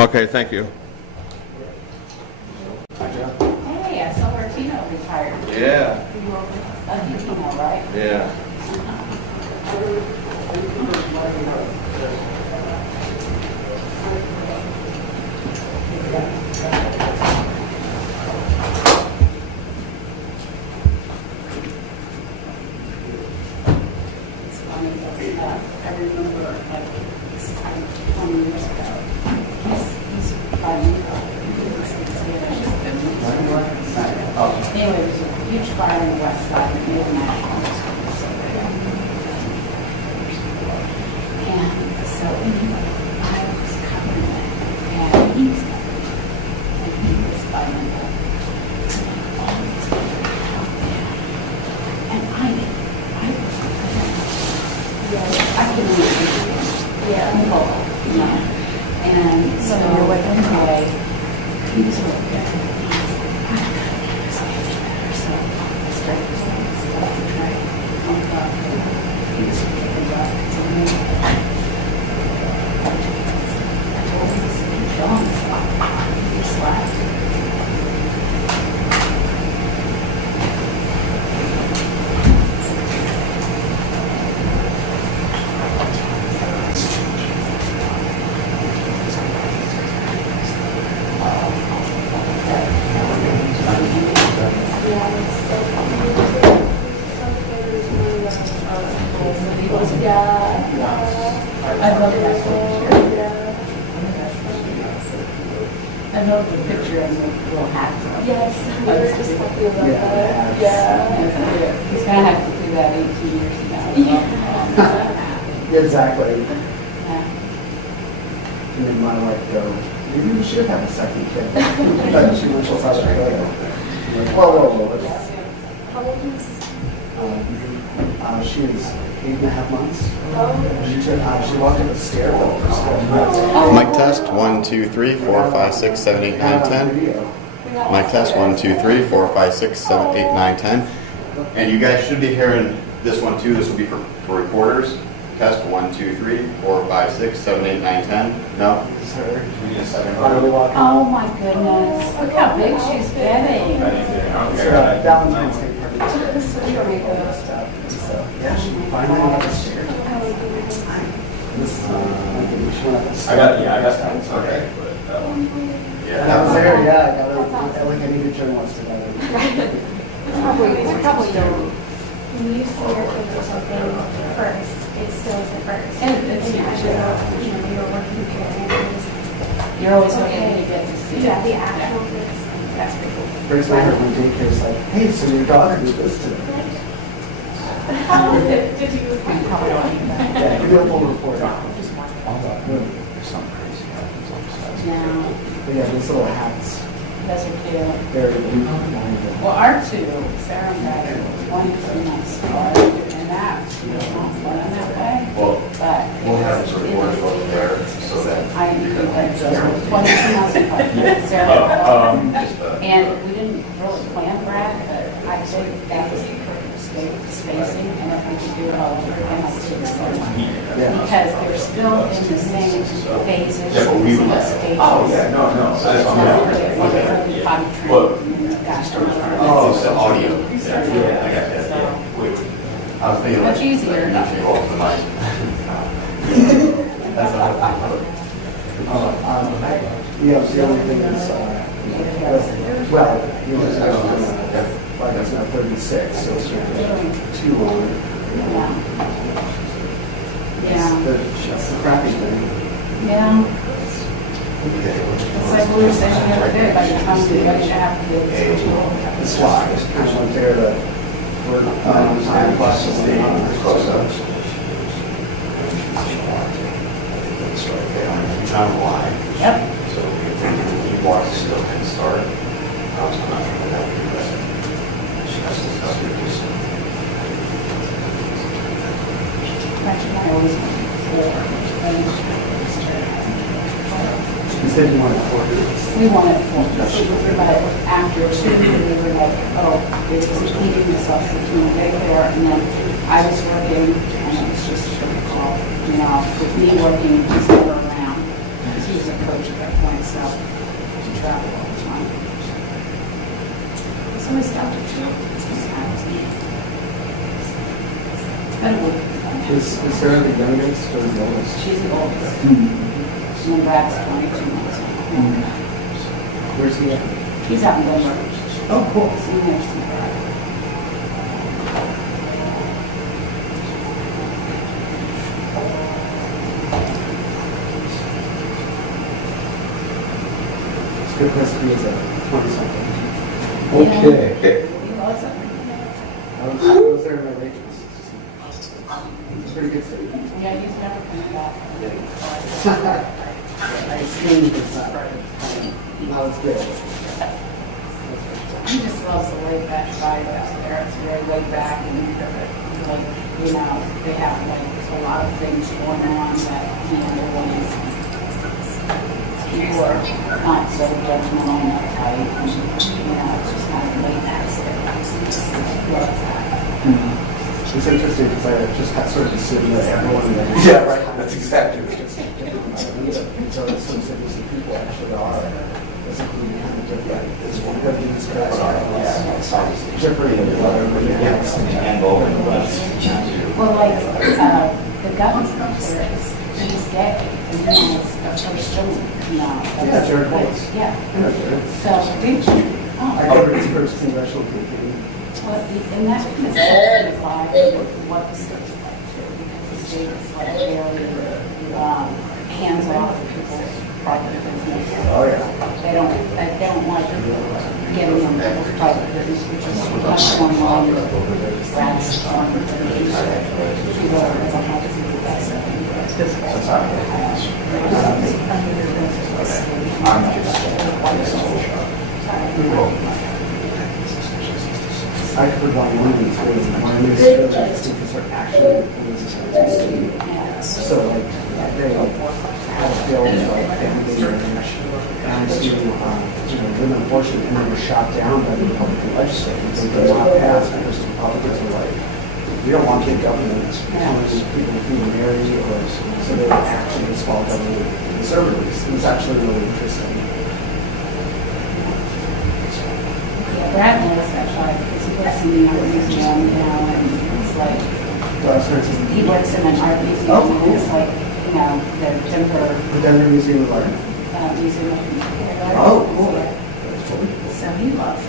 Okay, thank you. Hey, I saw where Tino retired. Yeah. Tino, right? Yeah. It's funny, I remember like this time 20 years ago. He's funny. Anyway, there was a huge fire on the west side of the National School. And so anyway, I was covering it, and he was covering it, and he was fighting it. So all these people were out there, and I was I couldn't even, you know. And so anyway, he was really good. I gotta get this much better, so I started doing stuff to try to come up. He was really rough, so I told him to keep going, so he just laughed. I love that picture. I love the picture and the little hats on. Yes, we were just talking about that. Yeah. He's gonna have to do that 18 years from now. Exactly. Yeah. And then my wife go, maybe we should have a second kid. But she went to South Australia. I'm like, whoa. How old is? She is 8.5 months. Oh. She walked up the stair for the first time. Mic test 1 2 3 4 5 6 7 8 9 10. Mic test 1 2 3 4 5 6 7 8 9 10. And you guys should be hearing this one too. This will be for reporters. Test 1 2 3 4 5 6 7 8 9 10. No. This is her. We need a second. Finally walking. Oh my goodness, look how big she's getting. It's her Valentine's Day party. So yeah, she finally went up the stairs. This is she went up the stairs. I got that. Okay. But, I was there, yeah. I got it. Like I need a journalist to that. It's probably when you see your kids or something first, it still is the first. And it's huge. You're working parents. You're always going to get to see. Yeah, the actual kids. That's pretty cool. Brings my heart when daycare's like, hey, so your daughter did this today. How was it? Did you? Probably don't need that. Yeah, give me a full report. There's something crazy happens on the side. No, But yeah, those little hats, those are cute. very blue. Well, our two, Sarah and Brad, one is a nice car, and that, not fun in that way. Well, But we'll have this recorded over there so that I you can like those 22,000 Sarah. And we didn't really plan Brad, but I think that was the perfect spacing, and if we could do it all over again, I would do the same one. Yeah. Because they're still in the same phases, Yeah, but we same would- stages. Oh, yeah, no. So it's not really one of the potty trained, Well, and then gosh, Oh, it's the audio. Yeah, I got that. I was thinking like. Much easier. Not to go off the mic. That's what I thought. Yeah, the only thing is, well, you know, like it's now 36, so it's too long. Yeah. That's the crappy thing. Yeah. It's like we were saying the other day, by the time you guys have kids. It's why it's kind of unfair to work time classes and Close up. Kind of line. Yep. So if you watch still can start. I was not sure that would be better. That's the stuff you're just. Actually, I always want you said you wanted 4 weeks. we wanted 4, but after 2, we were like, oh, it was eating itself between daycare, and then I was working, and it was just difficult, with me working, just never around, because he was a coach at that point, so she traveled all the time. Somebody stopped at two. But it would. Is Sarah the youngest or the oldest? She's the oldest. And Brad's 22 months old. Where's he at? He's out in Denver. Oh, cool. Senior to Brad. It's a good place to be as a 20-something. Okay. He loves it. I was there in my late teens. It's a pretty good city. Yeah, he's never coming back. I assume it's not right. Not as good. He just loves the laid back vibe out there. It's very laid back and like, you know, they have like a lot of things going on that, you know, everyone's people are not so judgmental and uptight. And, you know, it's just kind of laid back. So love that. It's interesting because I just had sort of sitting with everyone in there. Yeah, right. That's exactly right. So some cities and people actually are physically kind of different. It's one of these guys are different in the other, but Well, like, the governor there he's gay, and he has a first children, you know. Yeah, Jared Wallace. Yeah. Yeah, Jared. So, did you? I covered his first congressional campaign. Well, and that's kind of signified what the state's like too, because the state is like very hands-off with people's private business. Oh, yeah. They don't like getting in people's private business, which is much more long grants on the people that don't have to do that stuff. I covered Wyoming too. Wyoming is really interesting because they're actually the police state. So like they had a bill like everything and to limit abortion, and they were shot down by the Republican legislators. They did not pass because the Republicans were like, we don't want big government telling people who can marry, or so they would actually small government conservatives. It was actually really interesting. Brad knows that side because he works in the art museum now, and it's like he works in an art museum, and it's like, you know, the The Denver Museum of Art. museum. Oh, cool. So he loves it.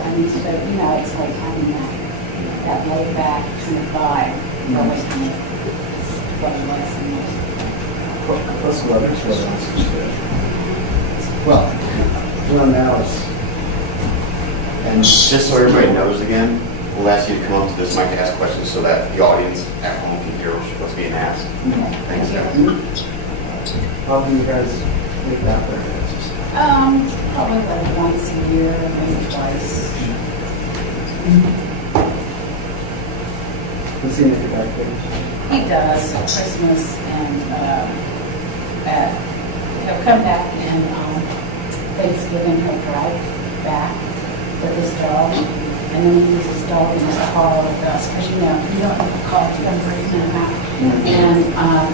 I mean, so, you know, it's like having that laid back kind of vibe. You always kind of what he likes the most. Plus the weather's really nice. Well, now it's. And just so everybody knows again, we'll ask you to come up to this mic to ask questions so that the audience at home can hear what's being asked. Thanks, Jeff. How do you guys make that work? Probably like once a year, maybe twice. Does he make it back there? He does, at Christmas, and he'll come back and Thanksgiving, he'll drive back with his dog, and then he uses his dog in his car with us, because you know, you don't have a car, you have to bring him out. And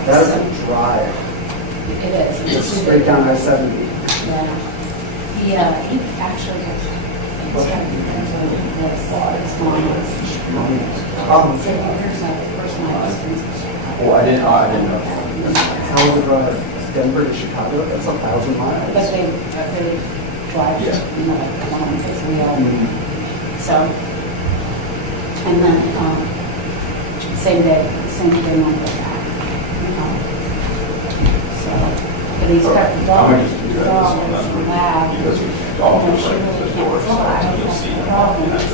That is so a drive. it is. It's straight down I-70. Yeah. He actually has, he's got friends with his mom. So here's like the first night distance. Oh, I didn't know. How would Denver to Chicago? That's 1,000 miles. But they drive, you know, like one of his wheel. So, and then same day on the back. So, but he's got the dog. The dog is in the lab. Because we And she really can't fly. That's the problem. It's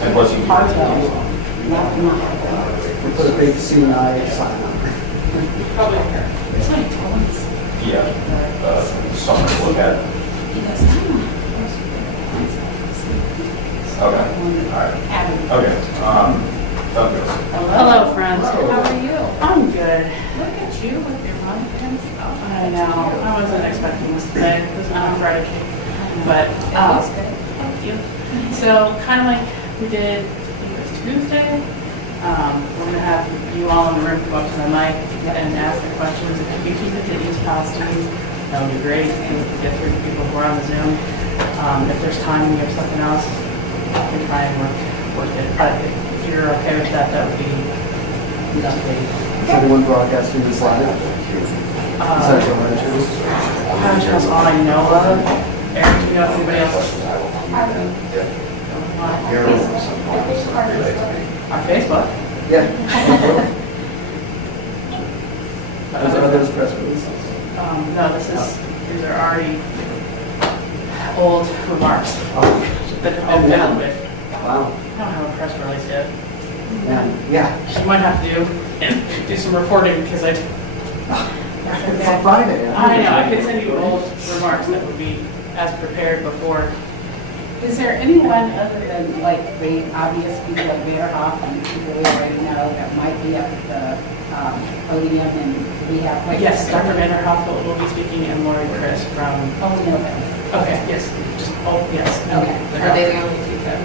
and plus you hard though. Not. We put a big CNI sign on there. That's what he told us. something to look at. He goes, I'm not. Okay. All right. Okay. Sounds good. Hello, friends. Hello. How are you? I'm good. Look at you with your money and stuff. I know. I wasn't expecting this today. This is not a Friday cake. But, That's good. thank you. So, kind of like we did, I think it was Tuesday, We're going to have you all in the room come up to the mic and ask the questions. If you could keep it to East Palestine, that would be great. And we can get through the people who are on the Zoom. If there's time and you have something else, we can try and work it. But if you're okay with that, that would be lovely. Is anyone broadcasting this live? Is that your managers? That's all I know of. Eric, do you know if anybody else? On Facebook? Yeah. Are those press releases? No, these are already old remarks that have been dealt with. Wow. I don't have a press release yet. Yeah. You might have to do some reporting because It's on Friday. I know, I could send you old remarks that would be as prepared before. Is there anyone other than like the obvious people like Bearhoff and people we already know that might be up at the podium and we have? Like, Yes, Dr. Vanderhoff will be speaking and Lori Chris from. Oh, we know them. Okay, yes, yes. Okay. Are they the only two that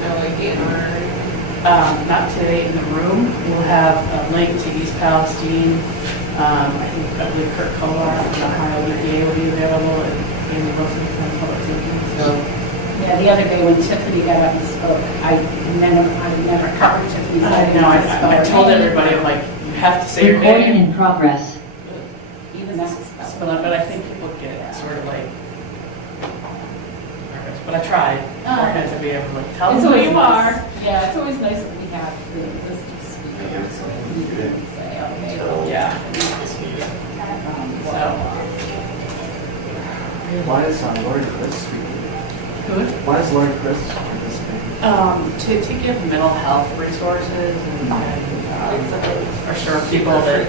know again, or? Not today in the room. We'll have a link to East Palestine. I believe Kurt Kolar from Ohio EPA will be available and Amy Wilson from Public Safety. So, Yeah, the other day when Tiffany got up and spoke, I never covered Tiffany's. I know, I told everybody, I'm like, you have to say your Recording name. in progress. Even that's But I think people get sort of like nervous. But I tried to be able to like, tell them who you are. Yeah, it's always nice that we have the existing speakers. So we can say, okay. Yeah. So, Why is Lori Chris speaking? good. Why is Lori Chris participating? To give mental health resources and assure people that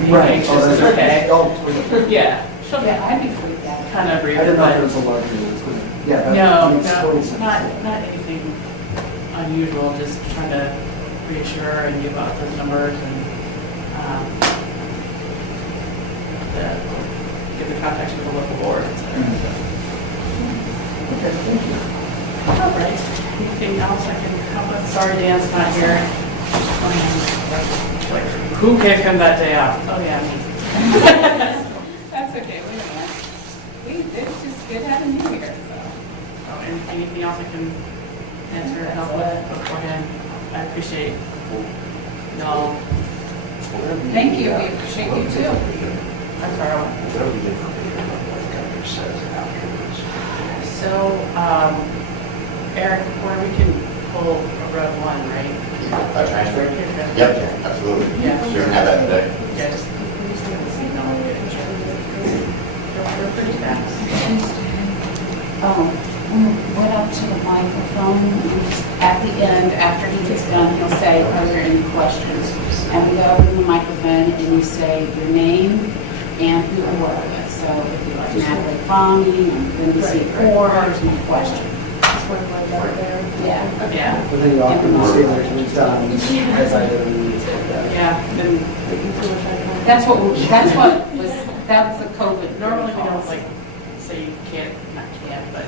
being anxious is okay. Oh, Yeah. She'll Yeah, I'd be freaked out. kind of brief, I didn't know but there was a larger one. Yeah, that no, makes total sense. not anything unusual, just trying to reassure and give out those numbers and give the context with the local board, et cetera. Okay, thank you. All right. Anything else I can help with? Sorry, Dan's not here. Like, who gave him that day off? Oh, yeah, me. That's okay, we don't know. It's just good having you here, so. Oh, and anything else I can answer or help with beforehand? I appreciate y'all. Thank you, we appreciate you too. I'm sorry. So, Eric, where we can pull a road one, right? A transfer? Yeah. Yep, absolutely. Yeah. You're gonna have that today. Yeah, just email me. They're pretty fast. Went up to the microphone, and just at the end, after he gets done, he'll say, are there any questions? And we go over to the microphone and you say your name and who you work with. So if you're like Natalie Fahmy, and then you see four, there's no question. Yeah. Yeah. But then you often say there's moves down, as I did, and stuff like that. Yeah, then That's what the COVID. normally we don't like say you can't, not can't, but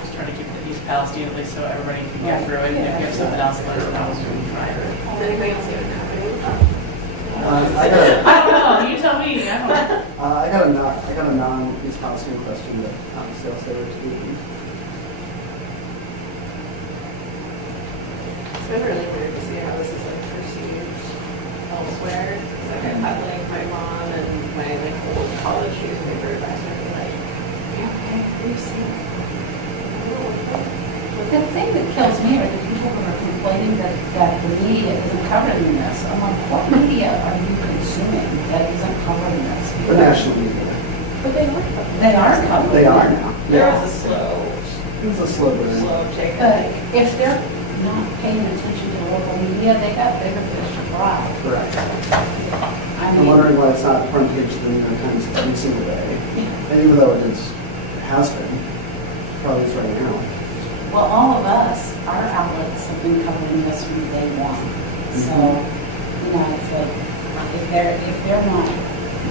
just try to keep it East Palestine at least so everybody can get through it. And if you have something else, let us know so we can try it. Does anybody else even have any? I I don't know, you tell me, I don't know. I got a non-East Palestine question that sales there to me. It's been really weird to see how this is like perceived elsewhere. It's like I've had like my mom and my like old college newspaper advisor be like, yeah, okay, we've seen it. The thing that kills me are the people who are complaining that the media isn't covering this. I'm like, what media are you consuming that isn't covering this? The national media. But they are covered. They are covering They it. are now. There Yeah. was a It was a slow burn. slow take. But if they're not paying attention to the local media, they got bigger fish to fry. Correct. I I'm mean, wondering why it's not front page of the New York Times every single day. And even though it has been, probably is right now. well, all of us, our outlets have been covering this from day one. So, it's like, if they're not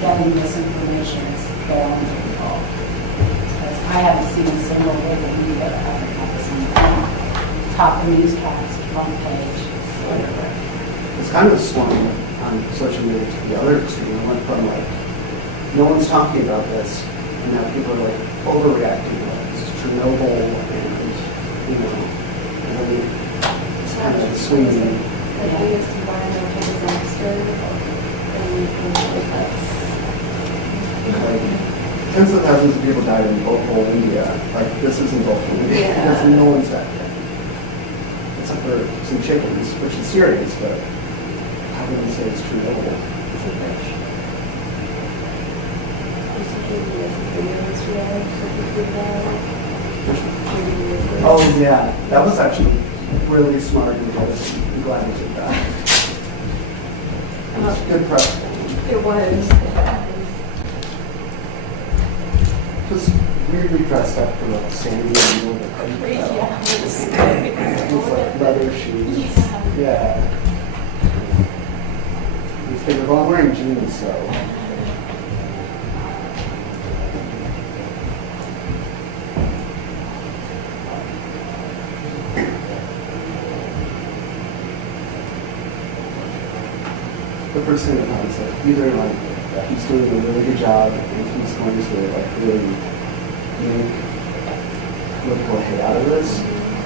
getting this information, it's their own fault. Because I haven't seen a single local media that haven't had this on the top of the newscast, front page. it's kind of swung on social media to the other extreme. It went from like, no one's talking about this, and now people are like overreacting. Like, this is Chernobyl, and you know, really, it's kind of swinging. The biggest environmental disaster Like, tens of thousands of people died in Bhopal, India. Like, this isn't Bhopal, India. Yeah. There's no one's that dead. Except for some chickens, which is serious, but how can we say it's Chernobyl? Oh, yeah. That was actually really smart and good. I'm glad you did that. It was good press. It was. Just weirdly dressed up for like standing in the middle of the party. Yeah. These like leather shoes. Yeah. You figure, well, I'm wearing jeans, so. The first thing about is that either like he's doing a really good job and he's going to like really make political hay out of this,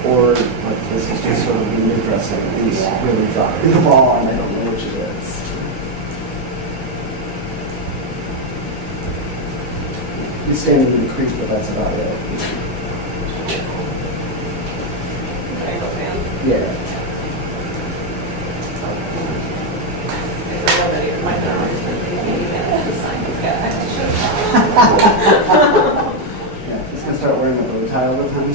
or like this is just sort of window dressing and he's really dropping the ball and I don't know which it is. He's standing in the creek, but that's about it. Triangle fan. Yeah. My dog is the science guy. Yeah, he's gonna start wearing a bow tie all the time.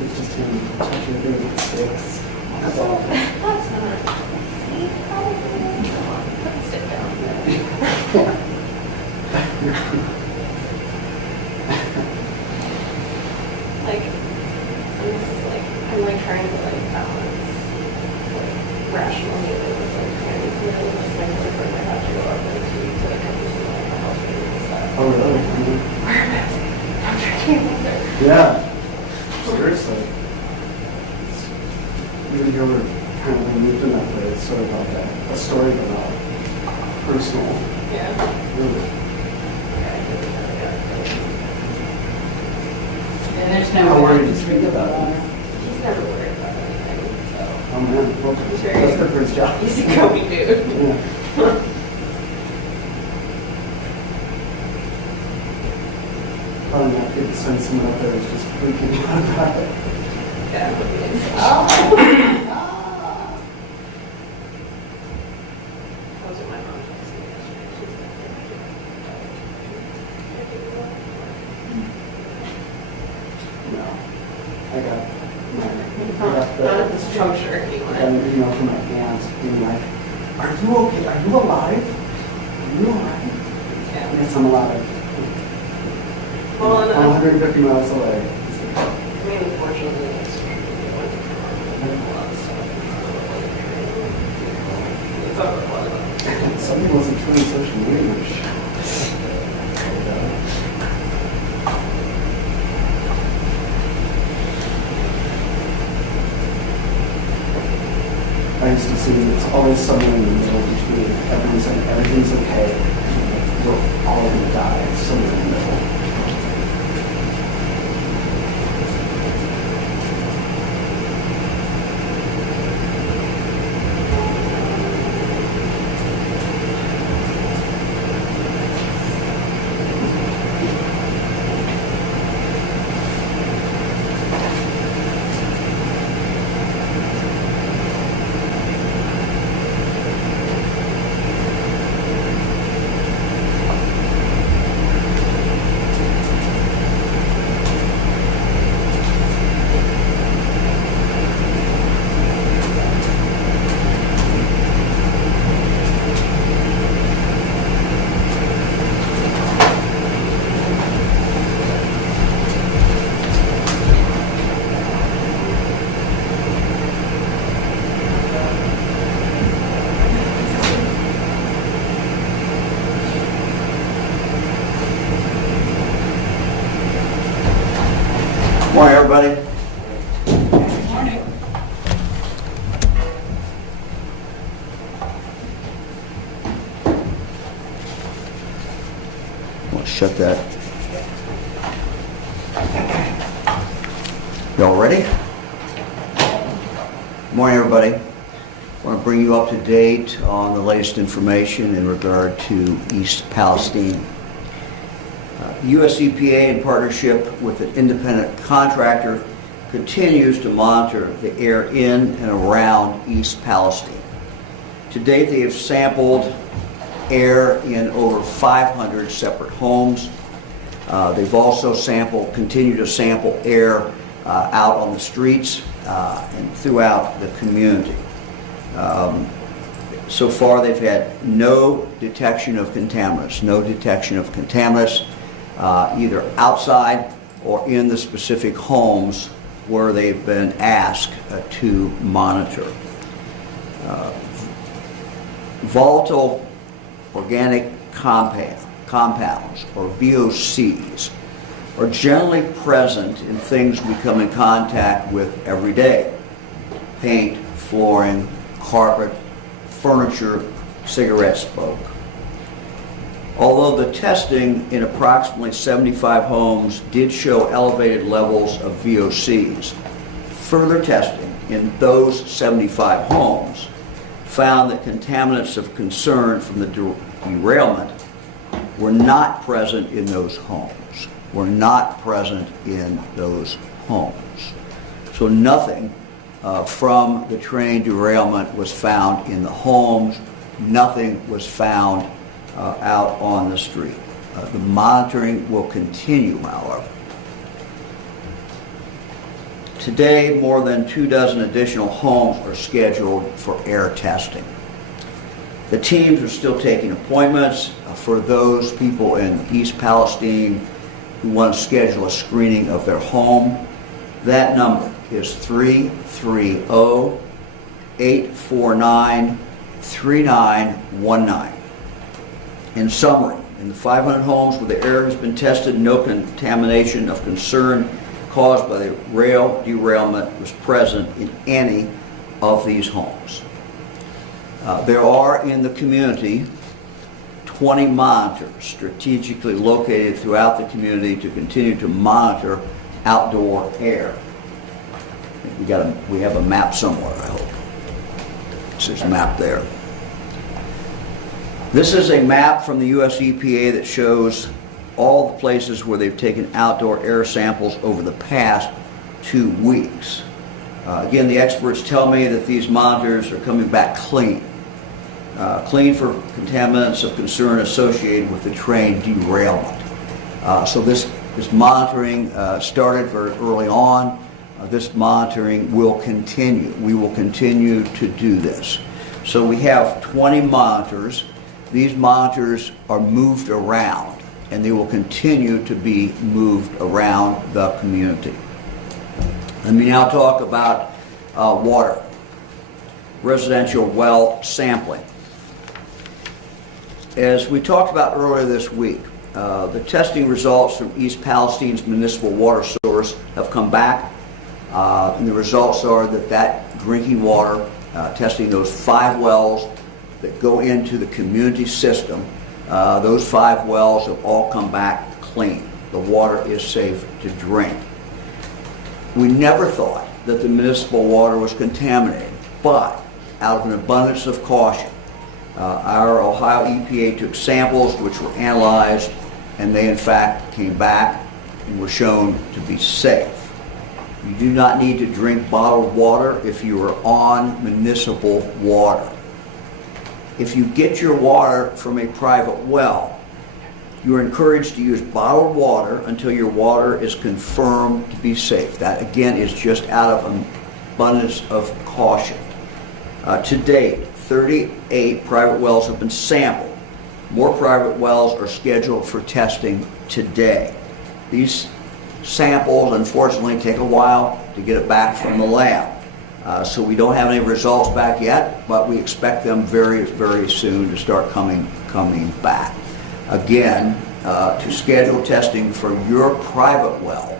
It's just him touching things with sticks. That's all. That's not. Sit down. Like, and this is like, I'm like trying to like balance like rational healing with like trying to really like my boyfriend I have to go up like 2 weeks at a couple of like my health and stuff. Oh, really? Wear a mask. I'm drinking water. Yeah. Seriously. Even though we're kind of removed enough that it's sort of like a story but not personal. Yeah. Really. And there's How no worried way to is he drink about about it? water. He's never worried about anything, so. Oh man, well, He's that's very- good for his job. He's a going dude. Yeah. Probably not good to send someone out there who's just freaking out about it. Yeah. I was at my mom's house yesterday. She's No. I got not at this juncture I got anyway. an email from my aunt being like, are you okay? Are you alive? Are you alive? Yeah. Yes, I'm alive. Well, and I'm 150 miles away. I mean, unfortunately, it's a lot of stuff. It's over a lot of Somebody wasn't trying social media. I used to see it's always somewhere in the middle between everyone's saying everything's okay, we're all gonna die. It's somewhere in the middle. shut that. Y'all ready? Morning, everybody. I want to bring you up to date on the latest information in regard to East Palestine. The U.S. EPA, in partnership with an independent contractor, continues to monitor the air in and around East Palestine. To date, they have sampled air in over 500 separate homes. They've also continued to sample air out on the streets and throughout the community. So far, they've had no detection of contaminants, either outside or in the specific homes where they've been asked to monitor. Volatile organic compounds, or VOCs, are generally present in things we come in contact with every day: paint, flooring, carpet, furniture, cigarette smoke. Although the testing in approximately 75 homes did show elevated levels of VOCs, further testing in those 75 homes found that contaminants of concern from the derailment were not present in those homes. So nothing from the train derailment was found in the homes. Nothing was found out on the street. The monitoring will continue, however. Today, more than 24 additional homes are scheduled for air testing. The teams are still taking appointments for those people in East Palestine who want to schedule a screening of their home. That number is 330-849-3919. In summary, in the 500 homes where the air has been tested, no contamination of concern caused by the rail derailment was present in any of these homes. There are in the community 20 monitors strategically located throughout the community to continue to monitor outdoor air. We have a map somewhere, I hope. There's a map there. This is a map from the U.S. EPA that shows all the places where they've taken outdoor air samples over the past 2 weeks. Again, the experts tell me that these monitors are coming back clean. Clean for contaminants of concern associated with the train derailment. So this monitoring started very early on. This monitoring will continue. We will continue to do this. So we have 20 monitors. These monitors are moved around, and they will continue to be moved around the community. Let me now talk about water, residential well sampling. As we talked about earlier this week, the testing results from East Palestine's municipal water source have come back, and the results are that drinking water, testing those 5 wells that go into the community system, those 5 wells have all come back clean. The water is safe to drink. We never thought that the municipal water was contaminated, but out of an abundance of caution, our Ohio EPA took samples which were analyzed, and they in fact came back and were shown to be safe. You do not need to drink bottled water if you are on municipal water. If you get your water from a private well, you are encouraged to use bottled water until your water is confirmed to be safe. That, again, is just out of an abundance of caution. To date, 38 private wells have been sampled. More private wells are scheduled for testing today. These samples, unfortunately, take a while to get it back from the lab. So we don't have any results back yet, but we expect them very, very soon to start coming back. Again, to schedule testing for your private well,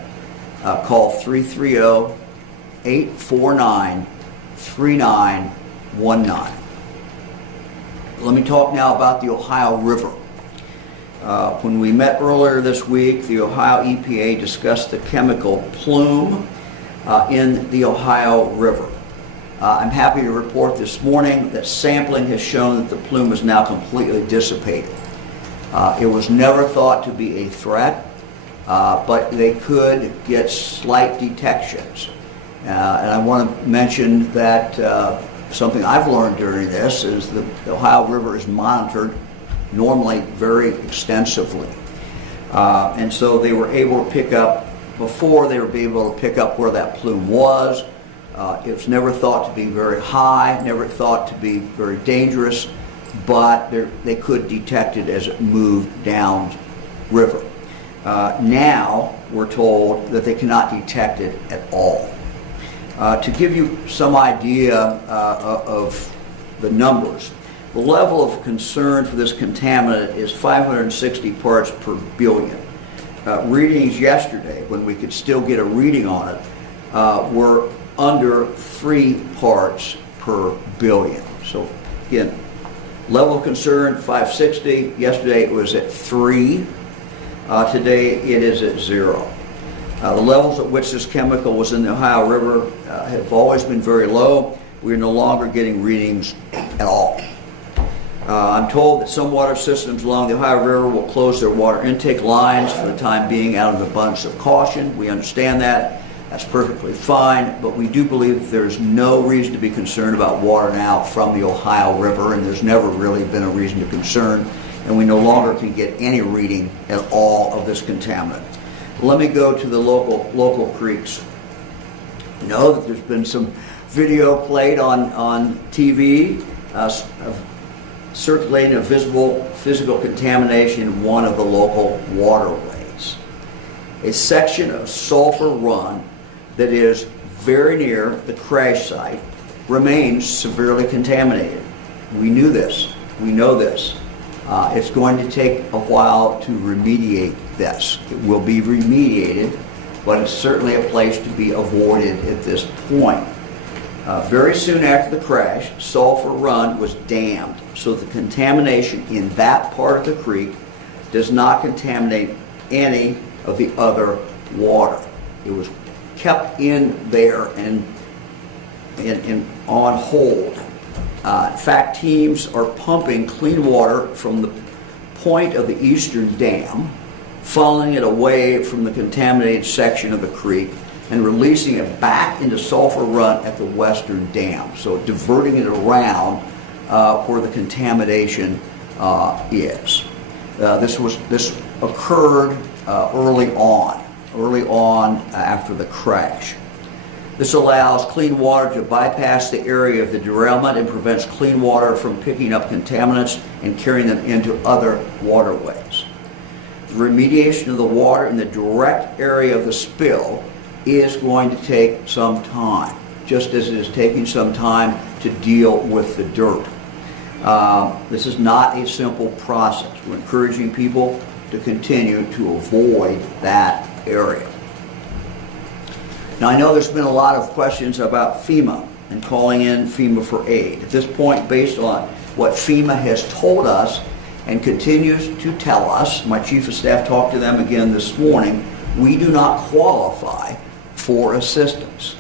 call 330-849-3919. Let me talk now about the Ohio River. When we met earlier this week, the Ohio EPA discussed the chemical plume in the Ohio River. I'm happy to report this morning that sampling has shown that the plume is now completely dissipated. It was never thought to be a threat, but they could get slight detections. And I want to mention that something I've learned during this is the Ohio River is monitored normally very extensively. And so they were able to pick up, before they were able to pick up where that plume was. It was never thought to be very high, never thought to be very dangerous, but they could detect it as it moved down river. Now we're told that they cannot detect it at all. To give you some idea of the numbers, the level of concern for this contaminant is 560 parts per billion. Readings yesterday, when we could still get a reading on it, were under 3 parts per billion. So again, level of concern 560. Yesterday it was at 3. Today it is at 0. The levels at which this chemical was in the Ohio River have always been very low. We are no longer getting readings at all. I'm told that some water systems along the Ohio River will close their water intake lines for the time being out of an abundance of caution. We understand that. That's perfectly fine, but we do believe there's no reason to be concerned about water now from the Ohio River, and there's never really been a reason to concern, and we no longer can get any reading at all of this contaminant. Let me go to the local creeks. You know that there's been some video played on TV of circulating a visible physical contamination in one of the local waterways. A section of Sulphur Run that is very near the crash site remains severely contaminated. We knew this. We know this. It's going to take a while to remediate this. It will be remediated, but it's certainly a place to be avoided at this point. Very soon after the crash, Sulphur Run was dammed, so the contamination in that part of the creek does not contaminate any of the other water. It was kept in there and on hold. In fact, teams are pumping clean water from the point of the eastern dam, funneling it away from the contaminated section of the creek and releasing it back into Sulphur Run at the western dam. So diverting it around where the contamination is. This occurred early on after the crash. This allows clean water to bypass the area of the derailment and prevents clean water from picking up contaminants and carrying them into other waterways. The remediation of the water in the direct area of the spill is going to take some time, just as it is taking some time to deal with the dirt. This is not a simple process. We're encouraging people to continue to avoid that area. Now, I know there's been a lot of questions about FEMA and calling in FEMA for aid. At this point, based on what FEMA has told us and continues to tell us, my Chief of Staff talked to them again this morning, we do not qualify for assistance.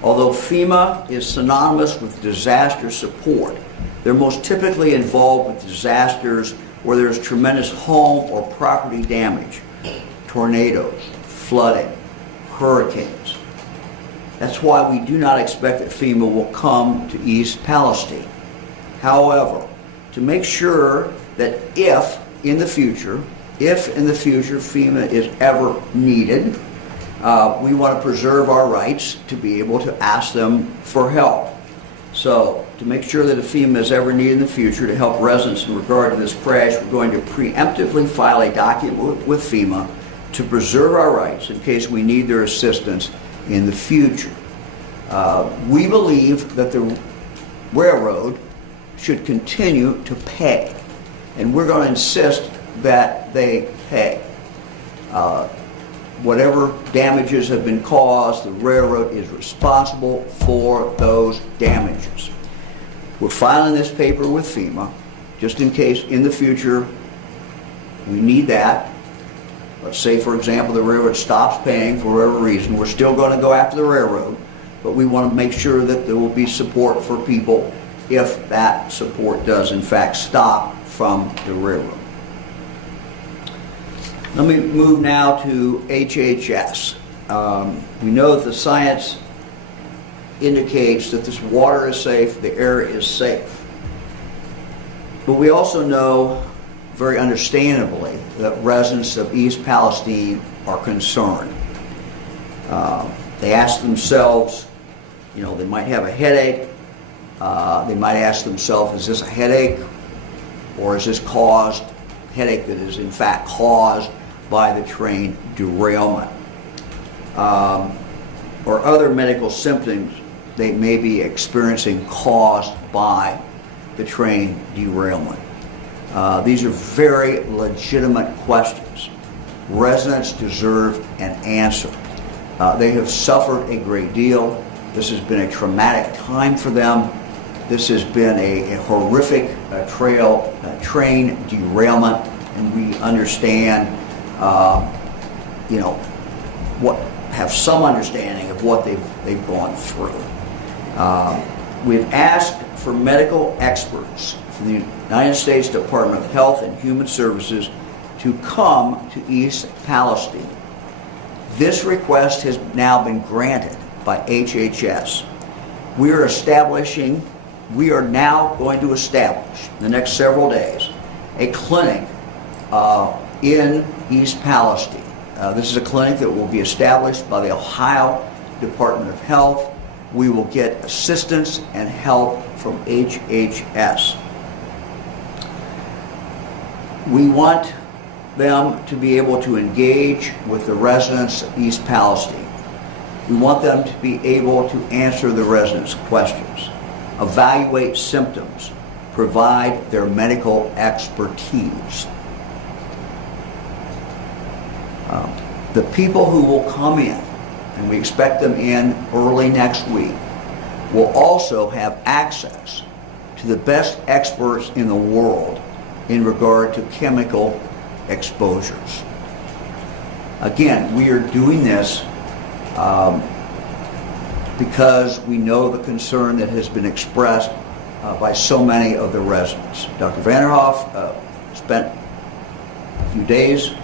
Although FEMA is synonymous with disaster support, they're most typically involved with disasters where there's tremendous home or property damage, tornadoes, flooding, hurricanes. That's why we do not expect that FEMA will come to East Palestine. However, to make sure that if in the future FEMA is ever needed, we want to preserve our rights to be able to ask them for help. So, to make sure that if FEMA is ever needed in the future to help residents in regard to this crash, we're going to preemptively file a document with FEMA to preserve our rights in case we need their assistance in the future. We believe that the railroad should continue to pay, and we're going to insist that they pay. Whatever damages have been caused, the railroad is responsible for those damages. We're filing this paper with FEMA just in case in the future We need that. Let's say, for example, the railroad stops paying for whatever reason. We're still going to go after the railroad, but we want to make sure that there will be support for people if that support does in fact stop from the railroad. Let me move now to HHS. We know that the science indicates that this water is safe, the air is safe. But we also know, very understandably, that residents of East Palestine are concerned. They ask themselves, you know, they might have a headache. They might ask themselves, is this a headache? Or is this headache that is in fact caused by the train derailment? Or other medical symptoms they may be experiencing caused by the train derailment. These are very legitimate questions. Residents deserve an answer. They have suffered a great deal. This has been a traumatic time for them. This has been a horrific train derailment, and we understand, have some understanding of what they've gone through. We've asked for medical experts from the United States Department of Health and Human Services to come to East Palestine. This request has now been granted by HHS. We are now going to establish in the next several days a clinic in East Palestine. This is a clinic that will be established by the Ohio Department of Health. We will get assistance and help from HHS. We want them to be able to engage with the residents of East Palestine. We want them to be able to answer the residents' questions, evaluate symptoms, provide their medical expertise. The people who will come in, and we expect them in early next week, will also have access to the best experts in the world in regard to chemical exposures. Again, we are doing this because we know the concern that has been expressed by so many of the residents. Dr. Vanderhoff spent a few days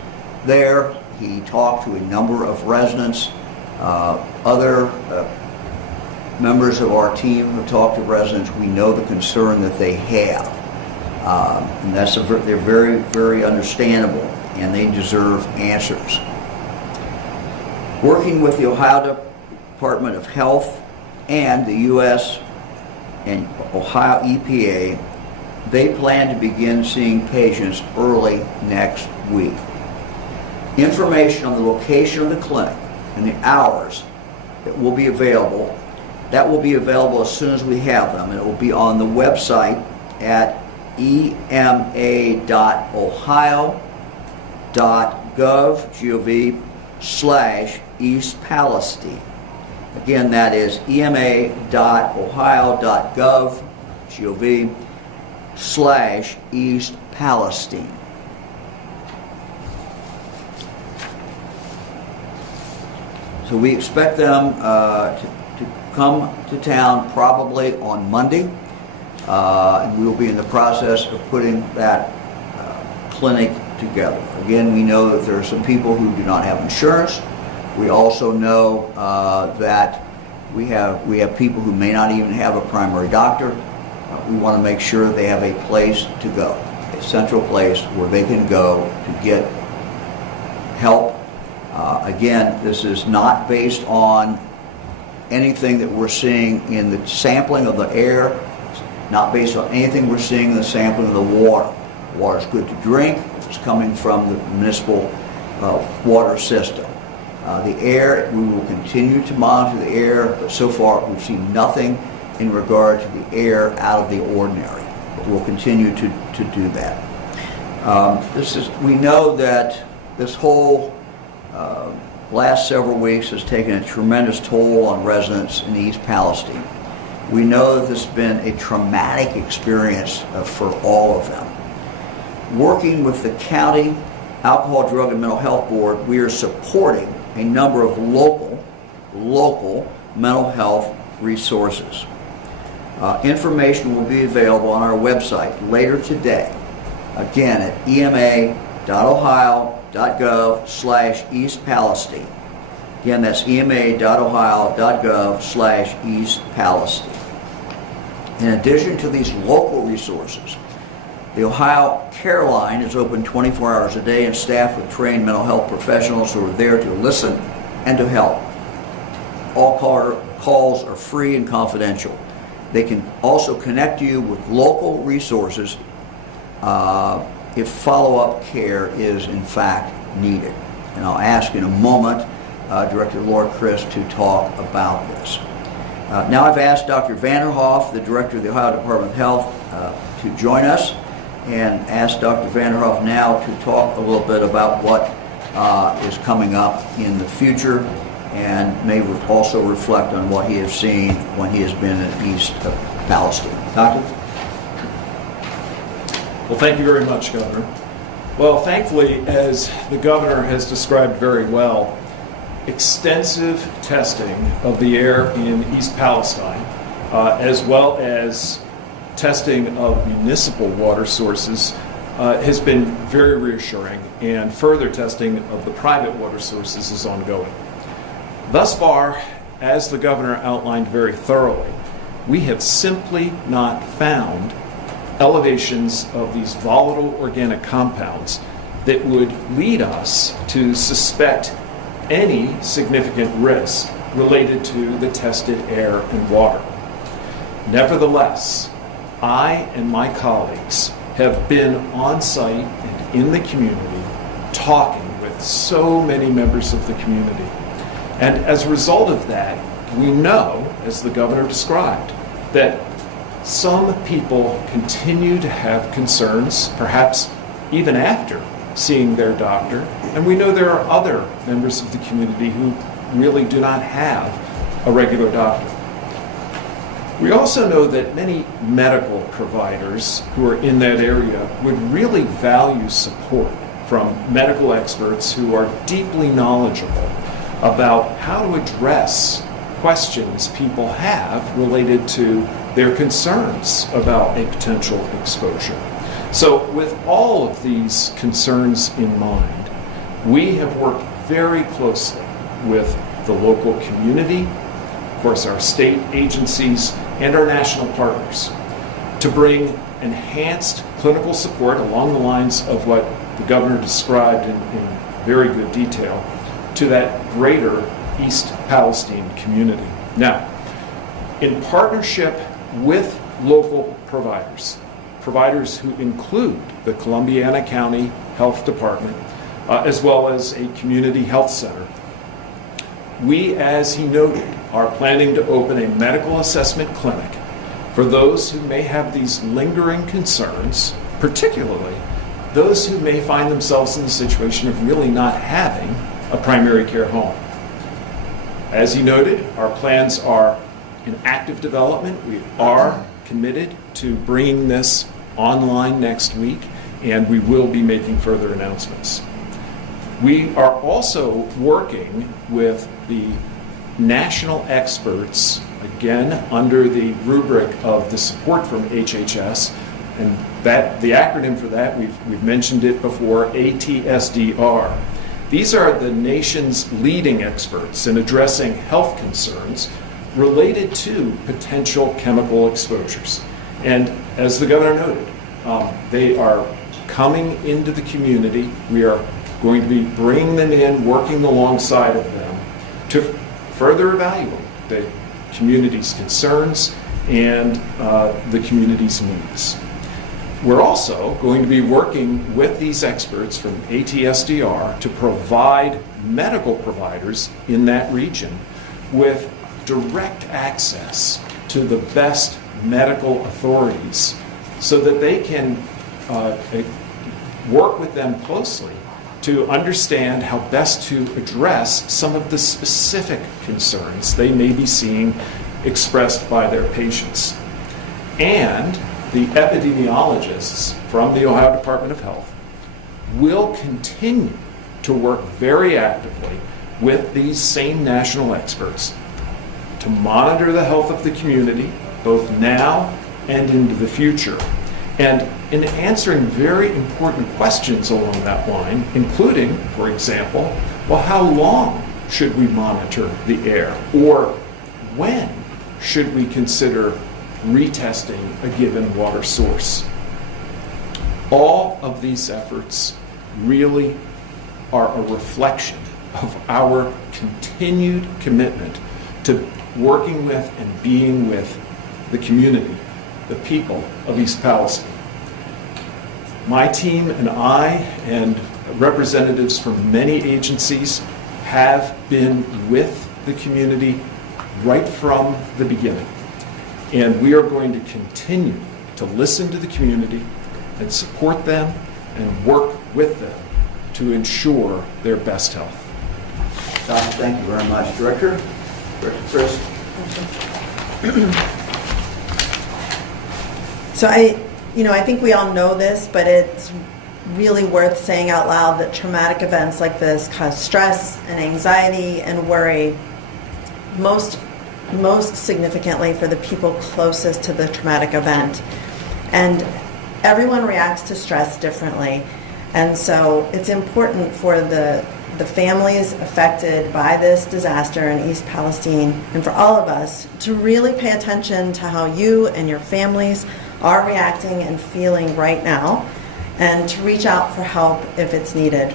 there. He talked to a number of residents. Other members of our team have talked to residents. We know the concern that they have. And they're very, very understandable, and they deserve answers. Working with the Ohio Department of Health and the U.S. and Ohio EPA, they plan to begin seeing patients early next week. Information on the location of the clinic and the hours that will be available, as soon as we have them. It will be on the website at ema.ohio.gov/East Palestine. Again, that is ema.ohio.gov/East Palestine. So we expect them to come to town probably on Monday. And we will be in the process of putting that clinic together. Again, we know that there are some people who do not have insurance. We also know that we have people who may not even have a primary doctor. We want to make sure they have a place to go, a central place where they can go to get help. Again, this is not based on anything that we're seeing in the sampling of the air. Not based on anything we're seeing in the sampling of the water. Water is good to drink if it's coming from the municipal water system. The air, we will continue to monitor the air, but so far we've seen nothing in regard to the air out of the ordinary. But we'll continue to do that. We know that this whole last several weeks has taken a tremendous toll on residents in East Palestine. We know that this has been a traumatic experience for all of them. Working with the county Alcohol, Drug, and Mental Health Board, we are supporting a number of local mental health resources. Information will be available on our website later today. Again, at ema.ohio.gov/East Palestine. Again, that's ema.ohio.gov/East Palestine. In addition to these local resources, the Ohio Care Line is open 24 hours a day and staffed with trained mental health professionals who are there to listen and to help. All calls are free and confidential. They can also connect you with local resources if follow-up care is in fact needed. And I'll ask in a moment Director Laura Chris to talk about this. Now I've asked Dr. Vanderhoff, the Director of the Ohio Department of Health, to join us, and ask Dr. Vanderhoff now to talk a little bit about what is coming up in the future, and may also reflect on what he has seen when he has been in East Palestine. Doctor? Well, thank you very much, Governor. Well, thankfully, as the Governor has described very well, extensive testing of the air in East Palestine, as well as testing of municipal water sources, has been very reassuring, and further testing of the private water sources is ongoing. Thus far, as the Governor outlined very thoroughly, we have simply not found elevations of these volatile organic compounds that would lead us to suspect any significant risk related to the tested air and water. Nevertheless, I and my colleagues have been on site and in the community talking with so many members of the community. And as a result of that, we know, as the Governor described, that some people continue to have concerns, perhaps even after seeing their doctor, and we know there are other members of the community who really do not have a regular doctor. We also know that many medical providers who are in that area would really value support from medical experts who are deeply knowledgeable about how to address questions people have related to their concerns about a potential exposure. So with all of these concerns in mind, we have worked very closely with the local community, of course our state agencies, and our national partners to bring enhanced clinical support along the lines of what the Governor described in very good detail to that greater East Palestine community. Now, in partnership with local providers who include the Columbiana County Health Department, as well as a community health center, we, as he noted, are planning to open a medical assessment clinic for those who may have these lingering concerns, particularly those who may find themselves in the situation of really not having a primary care home. As he noted, our plans are in active development. We are committed to bringing this online next week, and we will be making further announcements. We are also working with the national experts, again under the rubric of the support from HHS, and that the acronym for that, we've mentioned it before, ATSDR. These are the nation's leading experts in addressing health concerns related to potential chemical exposures. And as the Governor noted, they are coming into the community. We are going to be bringing them in, working alongside of them to further evaluate the community's concerns and the community's needs. We're also going to be working with these experts from ATSDR to provide medical providers in that region with direct access to the best medical authorities so that they can work with them closely to understand how best to address some of the specific concerns they may be seeing expressed by their patients. And the epidemiologists from the Ohio Department of Health will continue to work very actively with these same national experts to monitor the health of the community, both now and into the future. And in answering very important questions along that line, including, for example, well, how long should we monitor the air? Or when should we consider retesting a given water source? All of these efforts really are a reflection of our continued commitment to working with and being with the community, the people of East Palestine. My team and I and representatives from many agencies have been with the community right from the beginning. And we are going to continue to listen to the community and support them and work with them to ensure their best health. Doctor, thank you very much. Director Chris? So I think we all know this, but it's really worth saying out loud that traumatic events like this cause stress and anxiety and worry, most significantly for the people closest to the traumatic event. And everyone reacts to stress differently. And so it's important for the families affected by this disaster in East Palestine and for all of us to really pay attention to how you and your families are reacting and feeling right now, and to reach out for help if it's needed.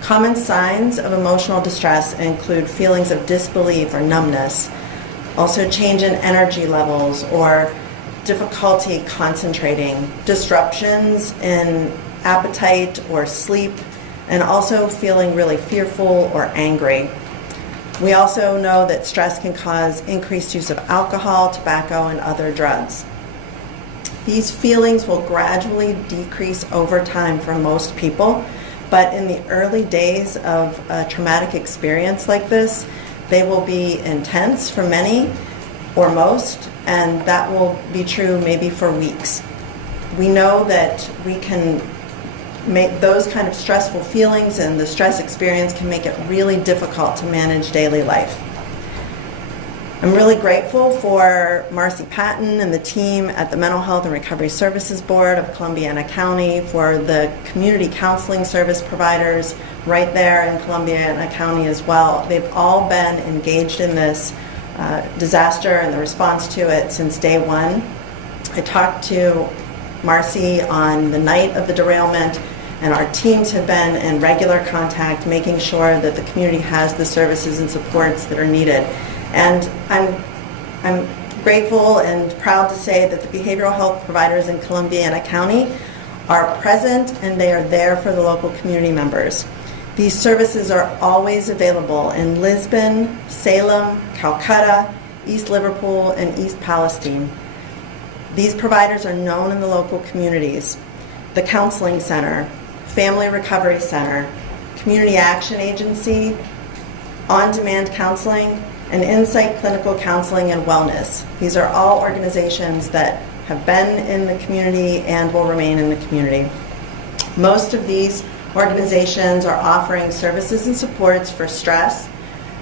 Common signs of emotional distress include feelings of disbelief or numbness, also change in energy levels or difficulty concentrating, disruptions in appetite or sleep, and also feeling really fearful or angry. We also know that stress can cause increased use of alcohol, tobacco, and other drugs. These feelings will gradually decrease over time for most people, but in the early days of a traumatic experience like this, they will be intense for many or most, and that will be true maybe for weeks. We know that we can make those kind of stressful feelings, and the stress experience can make it really difficult to manage daily life. I'm really grateful for Marcy Patton and the team at the Mental Health and Recovery Services Board of Columbiana County, for the community counseling service providers right there in Columbiana County as well. They've all been engaged in this disaster and the response to it since day one. I talked to Marcy on the night of the derailment, and our teams have been in regular contact, making sure that the community has the services and supports that are needed. And I'm grateful and proud to say that the behavioral health providers in Columbiana County are present, and they are there for the local community members. These services are always available in Lisbon, Salem, Calcutta, East Liverpool, and East Palestine. These providers are known in the local communities. The Counseling Center, Family Recovery Center, Community Action Agency, On-Demand Counseling, and Insight Clinical Counseling and Wellness. These are all organizations that have been in the community and will remain in the community. Most of these organizations are offering services and supports for stress,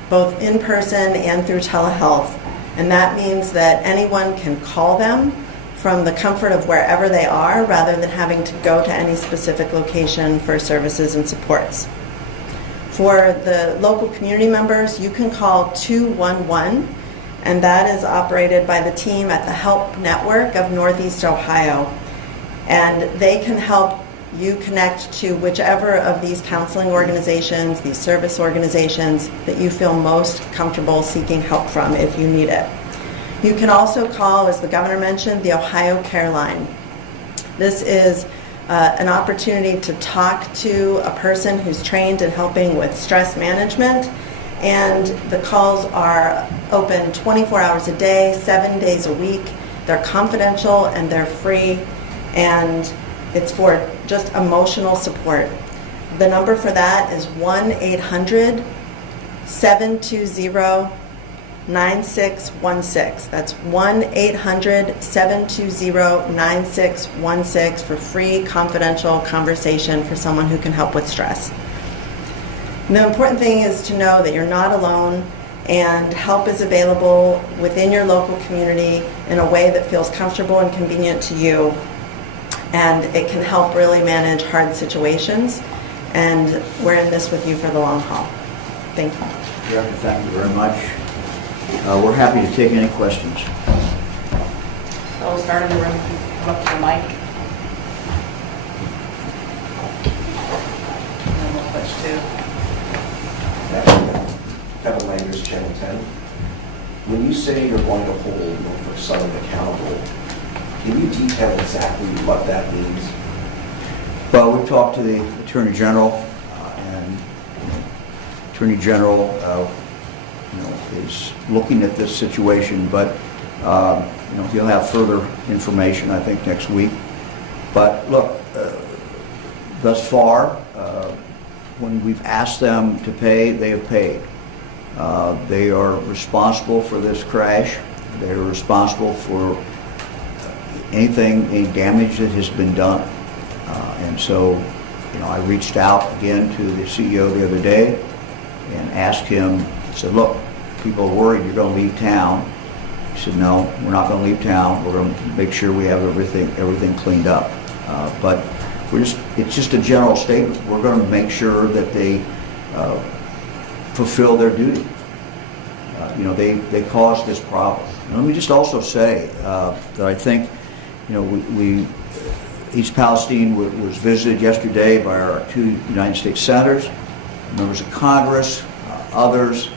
both in person and through telehealth. And that means that anyone can call them from the comfort of wherever they are, rather than having to go to any specific location for services and supports. For the local community members, you can call 211, and that is operated by the team at the Help Network of Northeast Ohio. And they can help you connect to whichever of these counseling organizations, these service organizations, that you feel most comfortable seeking help from if you need it. You can also call, as the governor mentioned, the Ohio Care Line. This is an opportunity to talk to a person who's trained in helping with stress management, and the calls are open 24 hours a day, 7 days a week. They're confidential and they're free, and it's for just emotional support. The number for that is 1-800-720-5828. 9616. That's 1-800-720-9616 for free confidential conversation for someone who can help with stress. And the important thing is to know that you're not alone, and help is available within your local community in a way that feels comfortable and convenient to you. And it can help really manage hard situations. And we're in this with you for the long haul. Thank you. Director, thank you very much. We're happy to take any questions. So we'll start in the room, come up to the mic. And then we'll switch to. Kevin Langers, Channel 10. When you say you're going to hold Norfolk Southern accountable, can you detail exactly what that means? Well, we've talked to the Attorney General, and Attorney General is looking at this situation, but he'll have further information, I think, next week. But look, thus far, when we've asked them to pay, they have paid. They are responsible for this crash. They are responsible for any damage that has been done. And so, I reached out again to the CEO the other day and asked him, I said, look, people are worried you're going to leave town. He said, no, we're not going to leave town. We're going to make sure we have everything cleaned up. But it's just a general statement. We're going to make sure that they fulfill their duty. They caused this problem. And let me just also say that I think, East Palestine was visited yesterday by our 2 United States senators, members of Congress, others.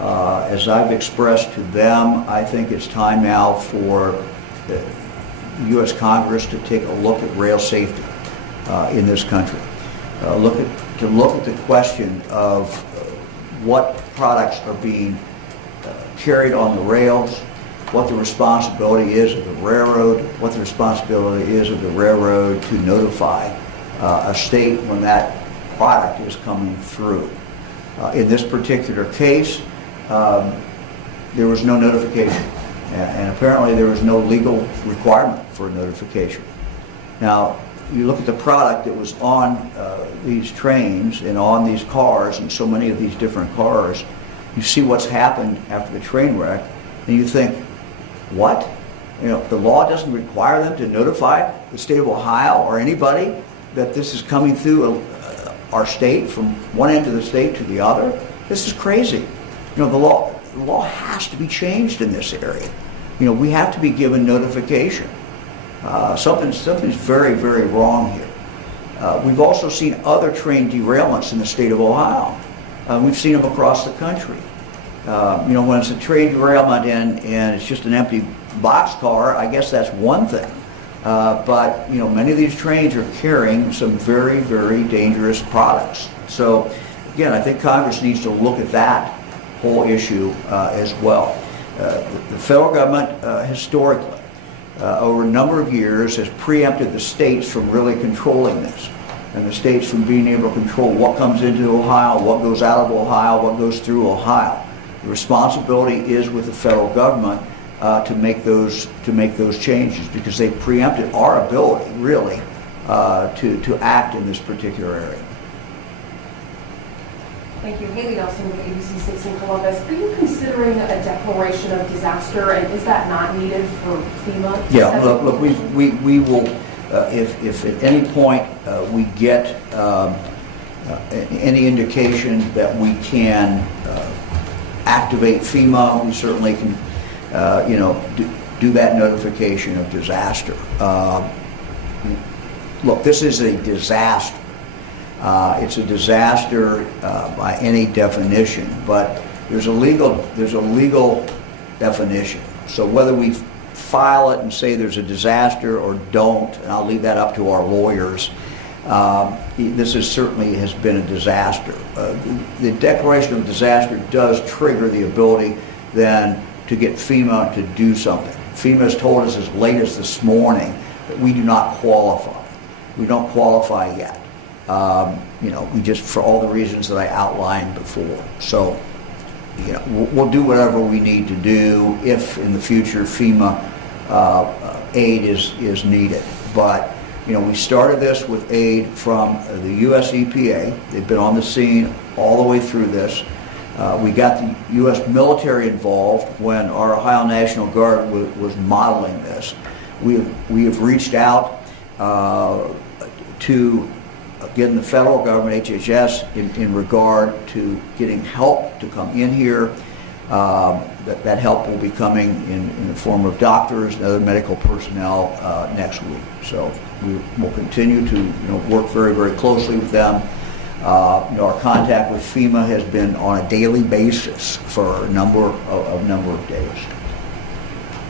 As I've expressed to them, I think it's time now for the U.S. Congress to take a look at rail safety in this country. Look at the question of what products are being carried on the rails, what the responsibility is of the railroad, what the responsibility is of the railroad to notify a state when that product is coming through. In this particular case, there was no notification, and apparently there was no legal requirement for notification. Now, you look at the product that was on these trains and on these cars, and so many of these different cars, you see what's happened after the train wreck, and you think, what? The law doesn't require them to notify the state of Ohio or anybody that this is coming through our state from one end of the state to the other? This is crazy. The law has to be changed in this area. We have to be given notification. Something's very, very wrong here. We've also seen other train derailments in the state of Ohio. We've seen them across the country. When it's a train derailment and it's just an empty boxcar, I guess that's one thing. But many of these trains are carrying some very, very dangerous products. So, again, I think Congress needs to look at that whole issue as well. The federal government historically, over a number of years, has preempted the states from really controlling this, and the states from being able to control what comes into Ohio, what goes out of Ohio, what goes through Ohio. The responsibility is with the federal government to make those changes, because they preempted our ability, really, to act in this particular area. Thank you. Haley Nelson with ABC 6 in Columbus. Are you considering a declaration of disaster, and is that not needed for FEMA? Yeah, look, we will, if at any point we get any indication that we can activate FEMA, we certainly can, do that notification of disaster. Look, this is a disaster. It's a disaster by any definition, but there's a legal definition. So whether we file it and say there's a disaster or don't, and I'll leave that up to our lawyers, this certainly has been a disaster. The declaration of disaster does trigger the ability then to get FEMA to do something. FEMA has told us as late as this morning that we do not qualify. We don't qualify yet. We just, for all the reasons that I outlined before. So we'll do whatever we need to do if in the future FEMA aid is needed. But we started this with aid from the U.S. EPA. They've been on the scene all the way through this. We got the U.S. military involved when our Ohio National Guard was modeling this. We have reached out to, again, the federal government, HHS, in regard to getting help to come in here. That help will be coming in the form of doctors and other medical personnel next week. So we will continue to work very, very closely with them. Our contact with FEMA has been on a daily basis for a number of days.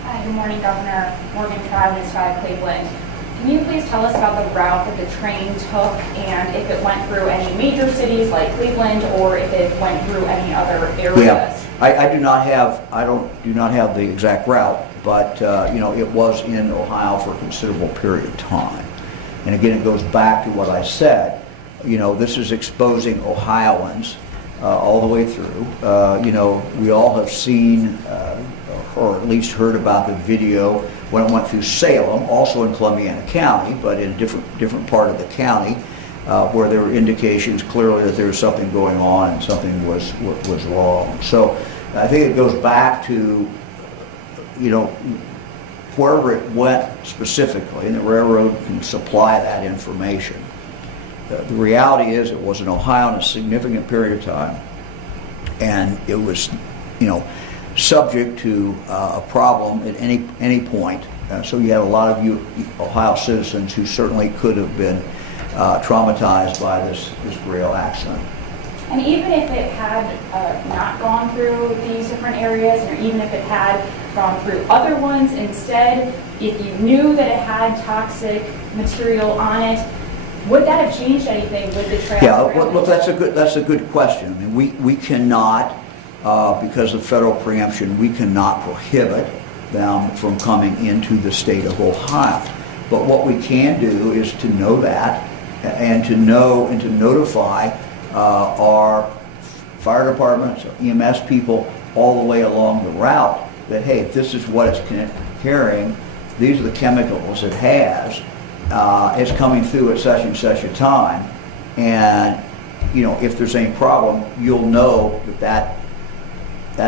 Hi, good morning, Governor. Morgan Travis, Cleveland. Can you please tell us about the route that the train took and if it went through any major cities like Cleveland or if it went through any other areas? Yeah, I do not have the exact route, but it was in Ohio for a considerable period of time. And again, it goes back to what I said. This is exposing Ohioans all the way through. We all have seen or at least heard about the video when it went through Salem, also in Columbiana County, but in a different part of the county, where there were indications clearly that there was something going on and something was wrong. So I think it goes back to, wherever it went specifically, and the railroad can supply that information. The reality is it was in Ohio in a significant period of time, and it was, subject to a problem at any point. So you had a lot of Ohio citizens who certainly could have been traumatized by this rail accident. And even if it had not gone through these different areas, or even if it had gone through other ones instead, if you knew that it had toxic material on it, would that have changed anything with the trail? Yeah, look, that's a good question. I mean, we cannot, because of federal preemption, we cannot prohibit them from coming into the state of Ohio. But what we can do is to know that and to notify our fire departments, EMS people, all the way along the route that, hey, if this is what it's carrying, these are the chemicals it has. It's coming through at such and such a time, and if there's any problem, you'll know that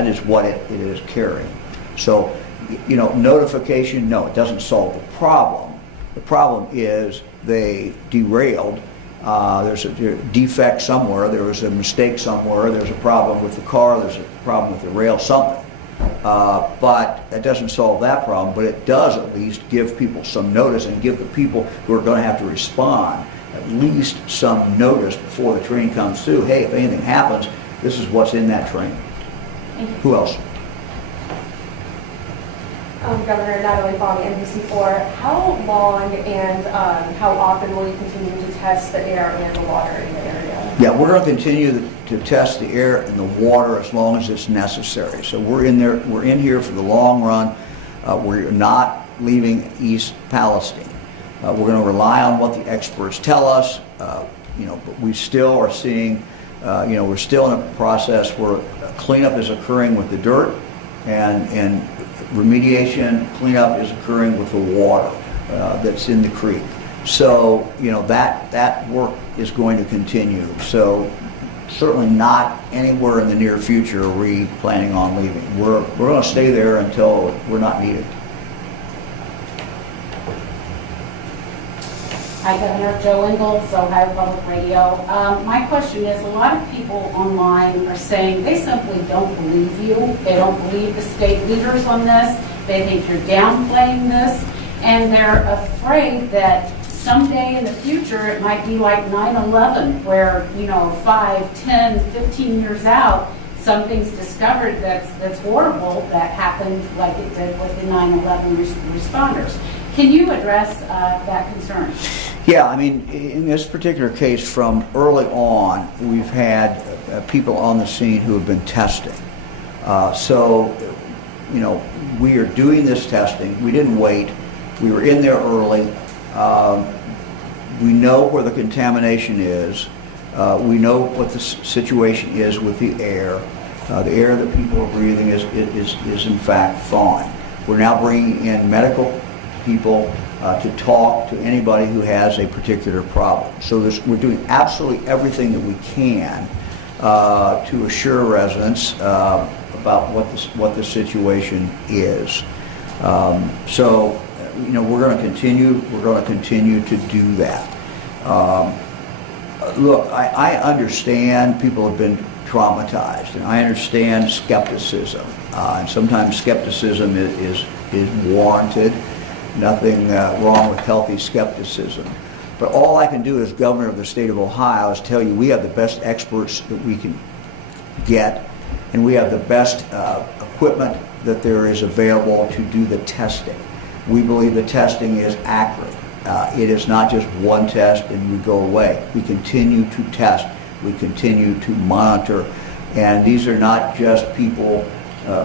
is what it is carrying. So, notification, no, it doesn't solve the problem. The problem is they derailed. There's a defect somewhere. There was a mistake somewhere. There's a problem with the car. There's a problem with the rail. Something. But that doesn't solve that problem, but it does at least give people some notice and give the people who are going to have to respond at least some notice before the train comes through. Hey, if anything happens, this is what's in that train. Who else? Governor Natalie Fong, NBC4. How long and how often will you continue to test the air and the water in the area? Yeah, we're going to continue to test the air and the water as long as it's necessary. So we're in there. We're in here for the long run. We're not leaving East Palestine. We're going to rely on what the experts tell us. But we still are seeing. We're still in a process where cleanup is occurring with the dirt, and remediation cleanup is occurring with the water that's in the creek. So that work is going to continue. So certainly not anywhere in the near future are we planning on leaving. We're going to stay there until we're not needed. Hi, Governor. Joe Ingalls, Ohio Public Radio. My question is, a lot of people online are saying they simply don't believe you. They don't believe the state leaders on this. They think you're downplaying this. And they're afraid that someday in the future it might be like 9/11, where, 5, 10, 15 years out, something's discovered that's horrible that happened like it did with the 9/11 responders. Can you address that concern? Yeah, I mean, in this particular case, from early on, we've had people on the scene who have been testing. So, we are doing this testing. We didn't wait. We were in there early. We know where the contamination is. We know what the situation is with the air. The air that people are breathing is in fact fine. We're now bringing in medical people to talk to anybody who has a particular problem. So we're doing absolutely everything that we can to assure residents about what the situation is. So, we're going to continue to do that. Look, I understand people have been traumatized, and I understand skepticism, and sometimes skepticism is warranted. Nothing wrong with healthy skepticism. But all I can do as governor of the state of Ohio is tell you we have the best experts that we can get, and we have the best equipment that there is available to do the testing. We believe the testing is accurate. It is not just one test and we go away. We continue to test. We continue to monitor. And these are not just people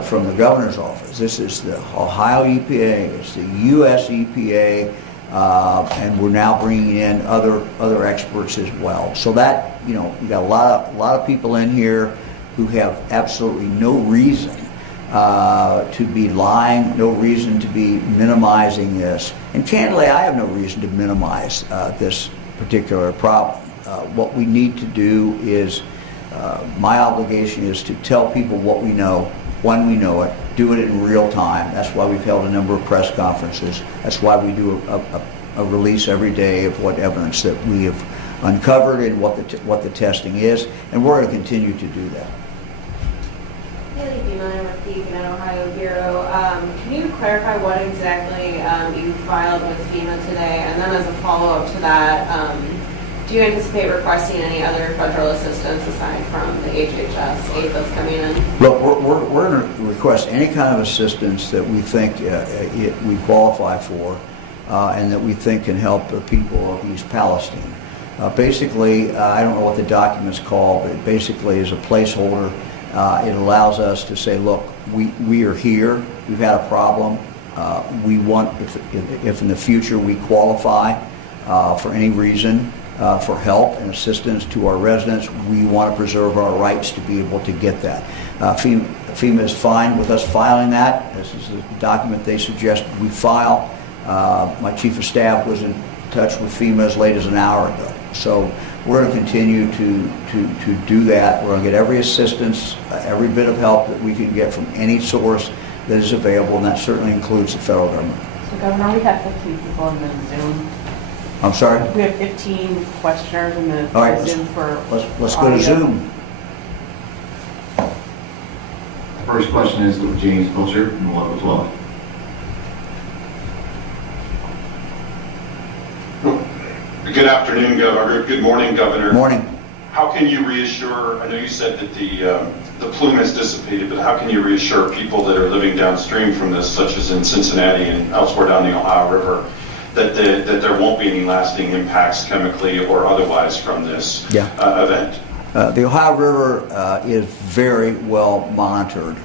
from the governor's office. This is the Ohio EPA, it's the U.S. EPA, and we're now bringing in other experts as well. So that, we got a lot of people in here who have absolutely no reason to be lying, no reason to be minimizing this. And candidly, I have no reason to minimize this particular problem. What we need to do is, my obligation is to tell people what we know, when we know it, do it in real time. That's why we've held a number of press conferences. That's why we do a release every day of what evidence that we have uncovered and what the testing is, and we're going to continue to do that. Haley Beeman with the Gwinnett, Ohio Bureau. Can you clarify what exactly you filed with FEMA today? And then as a follow-up to that, do you anticipate requesting any other federal assistance aside from the HHS aid that's coming in? Look, we're going to request any kind of assistance that we think we qualify for and that we think can help the people of East Palestine. Basically, I don't know what the document's called, but it basically is a placeholder. It allows us to say, look, we are here, we've had a problem, we want, if in the future we qualify for any reason for help and assistance to our residents, we want to preserve our rights to be able to get that. FEMA is fine with us filing that. This is the document they suggest we file. My chief of staff was in touch with FEMA as late as an hour ago. So we're going to continue to do that. We're going to get every assistance, every bit of help that we can get from any source that is available, and that certainly includes the federal government. So Governor, we have 15 people in the Zoom. I'm sorry? We have 15 questioners in the All right, Zoom for let's go to Zoom. The first question is with James Pilcher from 1112. Good afternoon, Governor. Good morning, Governor. Morning. How can you reassure, I know you said that the plume has dissipated, but how can you reassure people that are living downstream from this, such as in Cincinnati and elsewhere down the Ohio River, that there won't be any lasting impacts chemically or otherwise from this event? The Ohio River is very well monitored.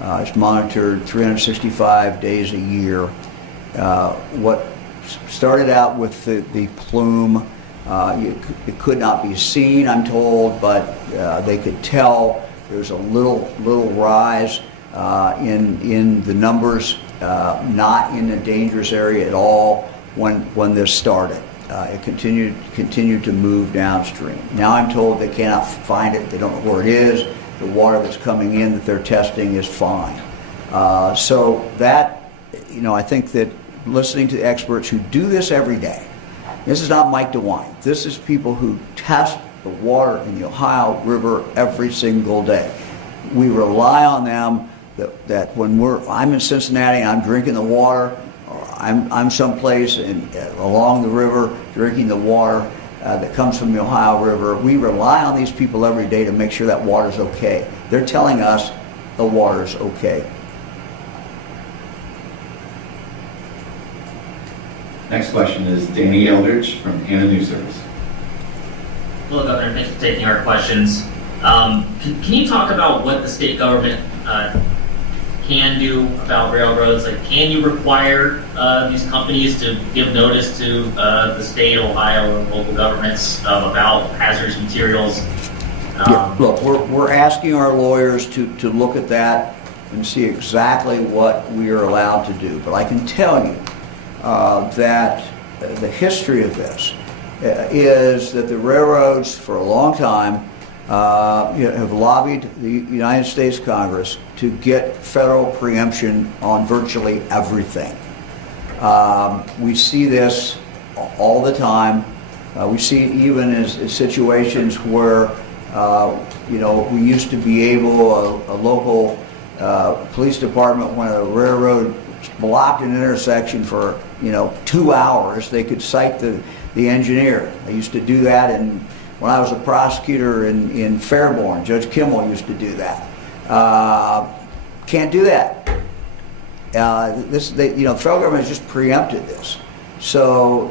It's monitored 365 days a year. What started out with the plume, it could not be seen, I'm told, but they could tell there's a little rise in the numbers, not in a dangerous area at all when this started. It continued to move downstream. Now I'm told they cannot find it, they don't know where it is. The water that's coming in that they're testing is fine. So that, I think that listening to experts who do this every day, this is not Mike DeWine, this is people who test the water in the Ohio River every single day. We rely on them that when I'm in Cincinnati and I'm drinking the water, or I'm someplace along the river drinking the water that comes from the Ohio River, we rely on these people every day to make sure that water's okay. They're telling us the water's okay. Next question is Danny Eldridge from Hannah News Service. Hello, Governor. Thanks for taking our questions. Can you talk about what the state government can do about railroads? Like, can you require these companies to give notice to the state, Ohio, and local governments about hazardous materials Yeah, look, we're asking our lawyers to look at that and see exactly what we are allowed to do. But I can tell you that the history of this is that the railroads for a long time have lobbied the United States Congress to get federal preemption on virtually everything. We see this all the time. We see it even in situations where we used to be able, a local police department, when a railroad blocked an intersection for 2 hours, they could cite the engineer. They used to do that, and when I was a prosecutor in Fairborn, Judge Kimmel used to do that. Can't do that. The federal government has just preempted this. So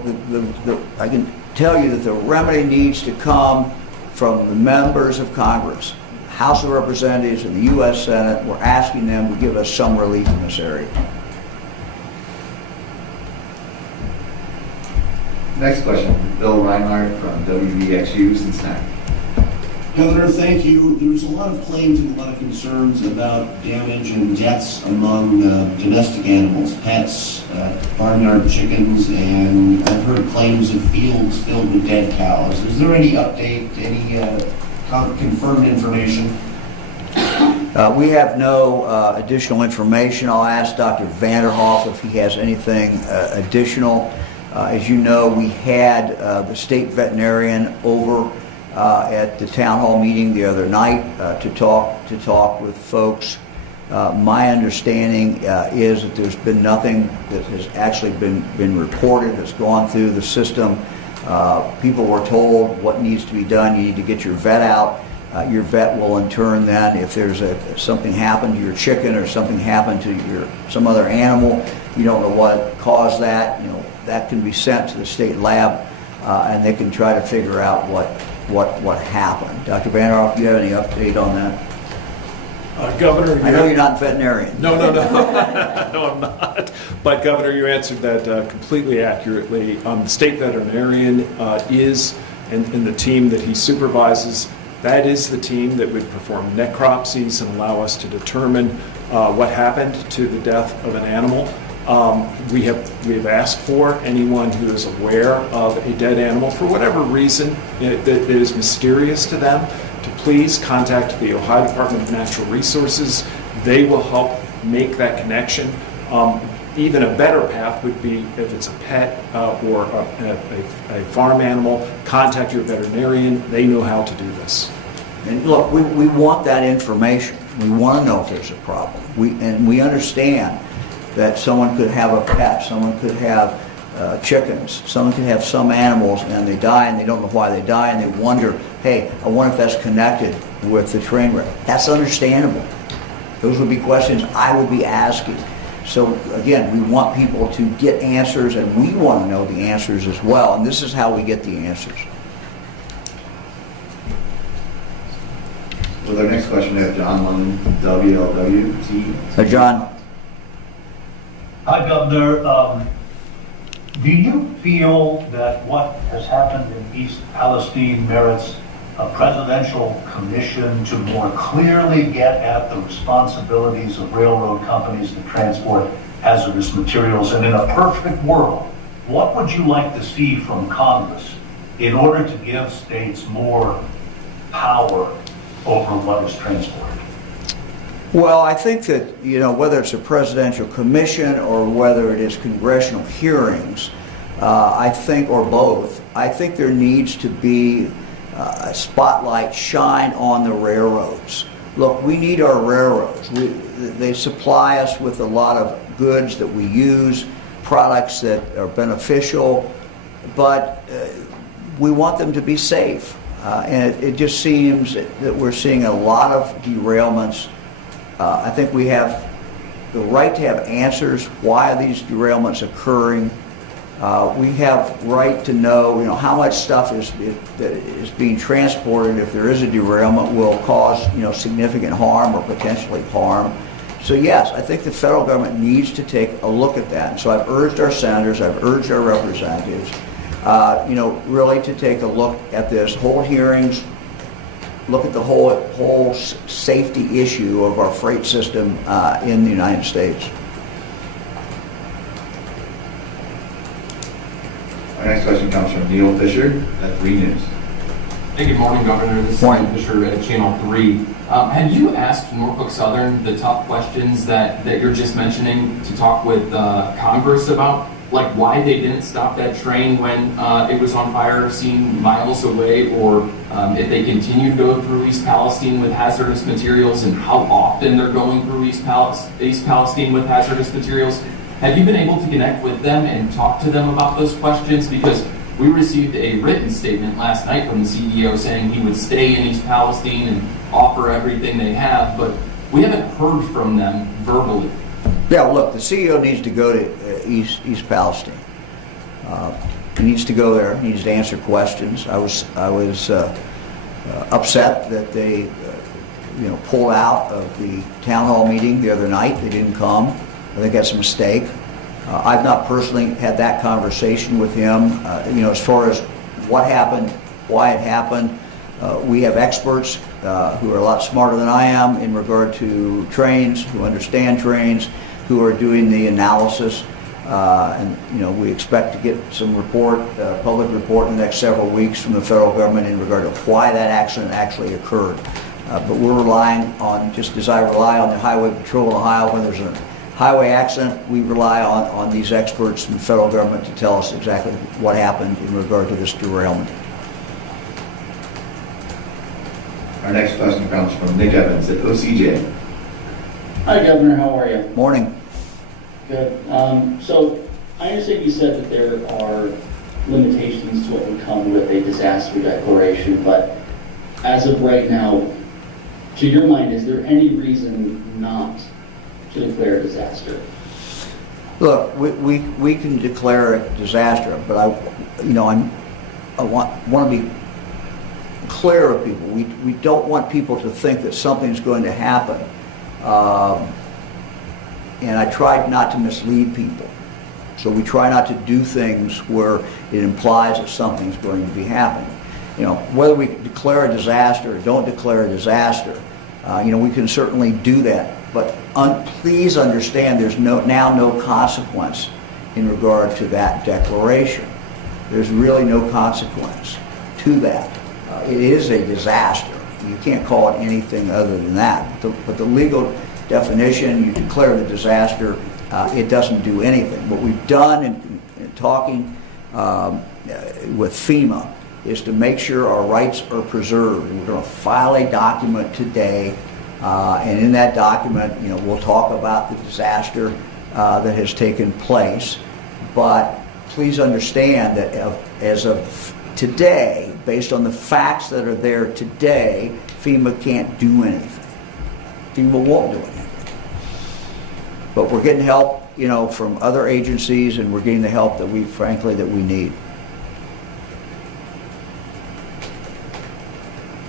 I can tell you that the remedy needs to come from the members of Congress, House of Representatives, and the U.S. Senate. We're asking them to give us some relief in this area. Next question, Bill Reinhardt from WVXU Cincinnati. Governor, thank you. There's a lot of claims and a lot of concerns about damage and deaths among domestic animals, pets, barnyard chickens, and I've heard claims of fields filled with dead cows. Is there any update, any confirmed information? We have no additional information. I'll ask Dr. Vanderhoff if he has anything additional. As you know, we had the state veterinarian over at the town hall meeting the other night to talk with folks. My understanding is that there's been nothing that has actually been reported that's gone through the system. People were told what needs to be done. You need to get your vet out. Your vet will in turn then, if there's something happened to your chicken or something happened to some other animal, you don't know what caused that. That can be sent to the state lab, and they can try to figure out what happened. Dr. Vanderhoff, do you have any update on that? Governor, I know you're not a veterinarian. No. No, I'm not. But Governor, you answered that completely accurately. The state veterinarian is, and the team that he supervises, that is the team that would perform necropsies and allow us to determine what happened to the death of an animal. We have asked for anyone who is aware of a dead animal for whatever reason that is mysterious to them to please contact the Ohio Department of Natural Resources. They will help make that connection. Even a better path would be if it's a pet or a farm animal, contact your veterinarian. They know how to do this. And look, we want that information. We want to know if there's a problem. We understand that someone could have a pet, someone could have chickens, someone could have some animals and they die and they don't know why they die and they wonder, hey, I wonder if that's connected with the train wreck. That's understandable. Those would be questions I would be asking. So again, we want people to get answers and we want to know the answers as well. And this is how we get the answers. With our next question, we have John London, WLWT. John. Hi, Governor. Do you feel that what has happened in East Palestine merits a presidential commission to more clearly get at the responsibilities of railroad companies to transport hazardous materials? And in a perfect world, what would you like to see from Congress in order to give states more power over what is transported? Well, I think that, whether it's a presidential commission or whether it is congressional hearings, I think, or both, I think there needs to be a spotlight shine on the railroads. Look, we need our railroads. They supply us with a lot of goods that we use, products that are beneficial, but we want them to be safe. And it just seems that we're seeing a lot of derailments. I think we have the right to have answers. Why are these derailments occurring? We have right to know, how much stuff that is being transported, if there is a derailment, will cause, significant harm or potentially harm. So yes, I think the federal government needs to take a look at that. And so I've urged our senators, I've urged our representatives, really to take a look at this, hold hearings, look at the whole safety issue of our freight system in the United States. Our next question comes from Neil Fisher at 3 News. Hey, good morning, Governor. This is Neil Fisher at Channel 3. Have you asked Norfolk Southern the tough questions that you're just mentioning to talk with Congress about? Like why they didn't stop that train when it was on fire seen miles away, or if they continue to go through East Palestine with hazardous materials, and how often they're going through East Palestine with hazardous materials? Have you been able to connect with them and talk to them about those questions? Because we received a written statement last night from the CEO saying he would stay in East Palestine and offer everything they have, but we haven't heard from them verbally. Yeah, look, the CEO needs to go to East Palestine. He needs to go there. He needs to answer questions. I was upset that they, pulled out of the town hall meeting the other night. They didn't come. I think that's a mistake. I've not personally had that conversation with him. As far as what happened, why it happened, we have experts who are a lot smarter than I am in regard to trains, who understand trains, who are doing the analysis. And we expect to get some public report in the next several weeks from the federal government in regard to why that accident actually occurred. But we're relying on, just as I rely on the Highway Patrol in Ohio when there's a highway accident, we rely on these experts from the federal government to tell us exactly what happened in regard to this derailment. Our next question comes from Nick Evans at OCJ. Hi, Governor. How are you? Morning. Good. So I understand you said that there are limitations to what would come with a disaster declaration, but as of right now, to your mind, is there any reason not to declare a disaster? Look, we can declare a disaster, but I want to be clear with people. We don't want people to think that something's going to happen. And I tried not to mislead people. So we try not to do things where it implies that something's going to be happening. Whether we declare a disaster or don't declare a disaster, we can certainly do that. But please understand there's now no consequence in regard to that declaration. There's really no consequence to that. It is a disaster. You can't call it anything other than that. But the legal definition, you declare the disaster, it doesn't do anything. What we've done in talking with FEMA is to make sure our rights are preserved. We're going to file a document today, and in that document, we'll talk about the disaster that has taken place. But please understand that as of today, based on the facts that are there today, FEMA can't do anything. FEMA won't do anything. But we're getting help, from other agencies, and we're getting the help that we need.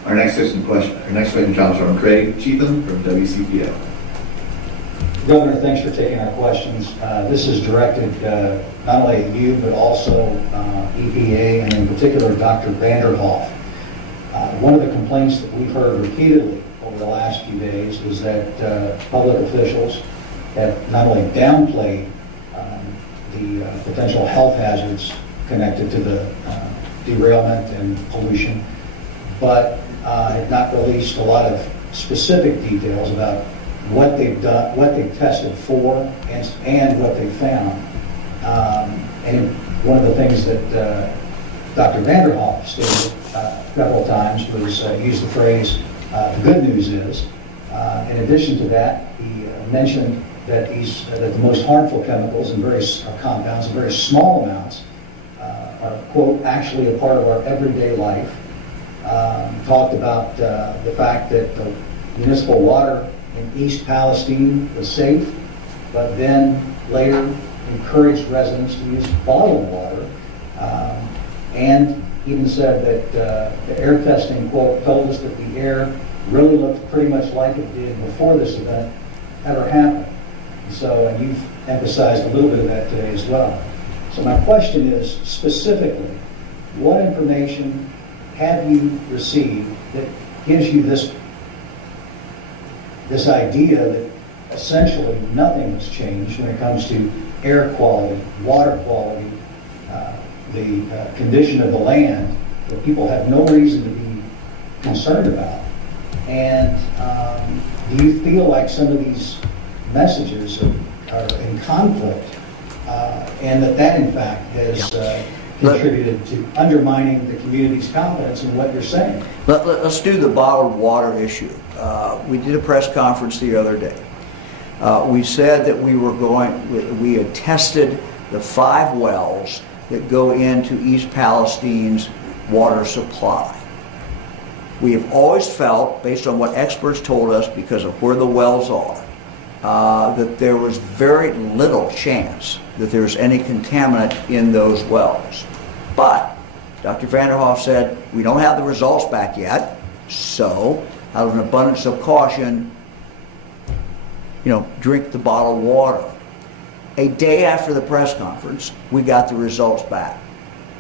Our next question comes from Craig Cheatham from WCPO. Governor, thanks for taking our questions. This is directed not only at you, but also EPA, and in particular Dr. Vanderhoff. One of the complaints that we've heard repeatedly over the last few days is that public officials have not only downplayed the potential health hazards connected to the derailment and pollution, but have not released a lot of specific details about what they've done, what they've tested for, and what they found. And one of the things that Dr. Vanderhoff stated several times was use the phrase, the good news is. In addition to that, he mentioned that the most harmful chemicals and compounds in very small amounts are, quote, actually a part of our everyday life. Talked about the fact that the municipal water in East Palestine was safe, but then later encouraged residents to use bottled water, and even said that the air testing, quote, told us that the air really looked pretty much like it did before this event ever happened. And you've emphasized a little bit of that today as well. So my question is, specifically, what information have you received that gives you this idea that essentially nothing has changed when it comes to air quality, water quality, the condition of the land, that people have no reason to be concerned about. And do you feel like some of these messages are in conflict, and that in fact has contributed to undermining the community's confidence in what you're saying? Let's do the bottled water issue. We did a press conference the other day. We said that we had tested the 5 wells that go into East Palestine's water supply. We have always felt, based on what experts told us, because of where the wells are, that there was very little chance that there's any contaminant in those wells. But Dr. Vanderhoff said, we don't have the results back yet, so out of an abundance of caution, drink the bottled water. A day after the press conference, we got the results back.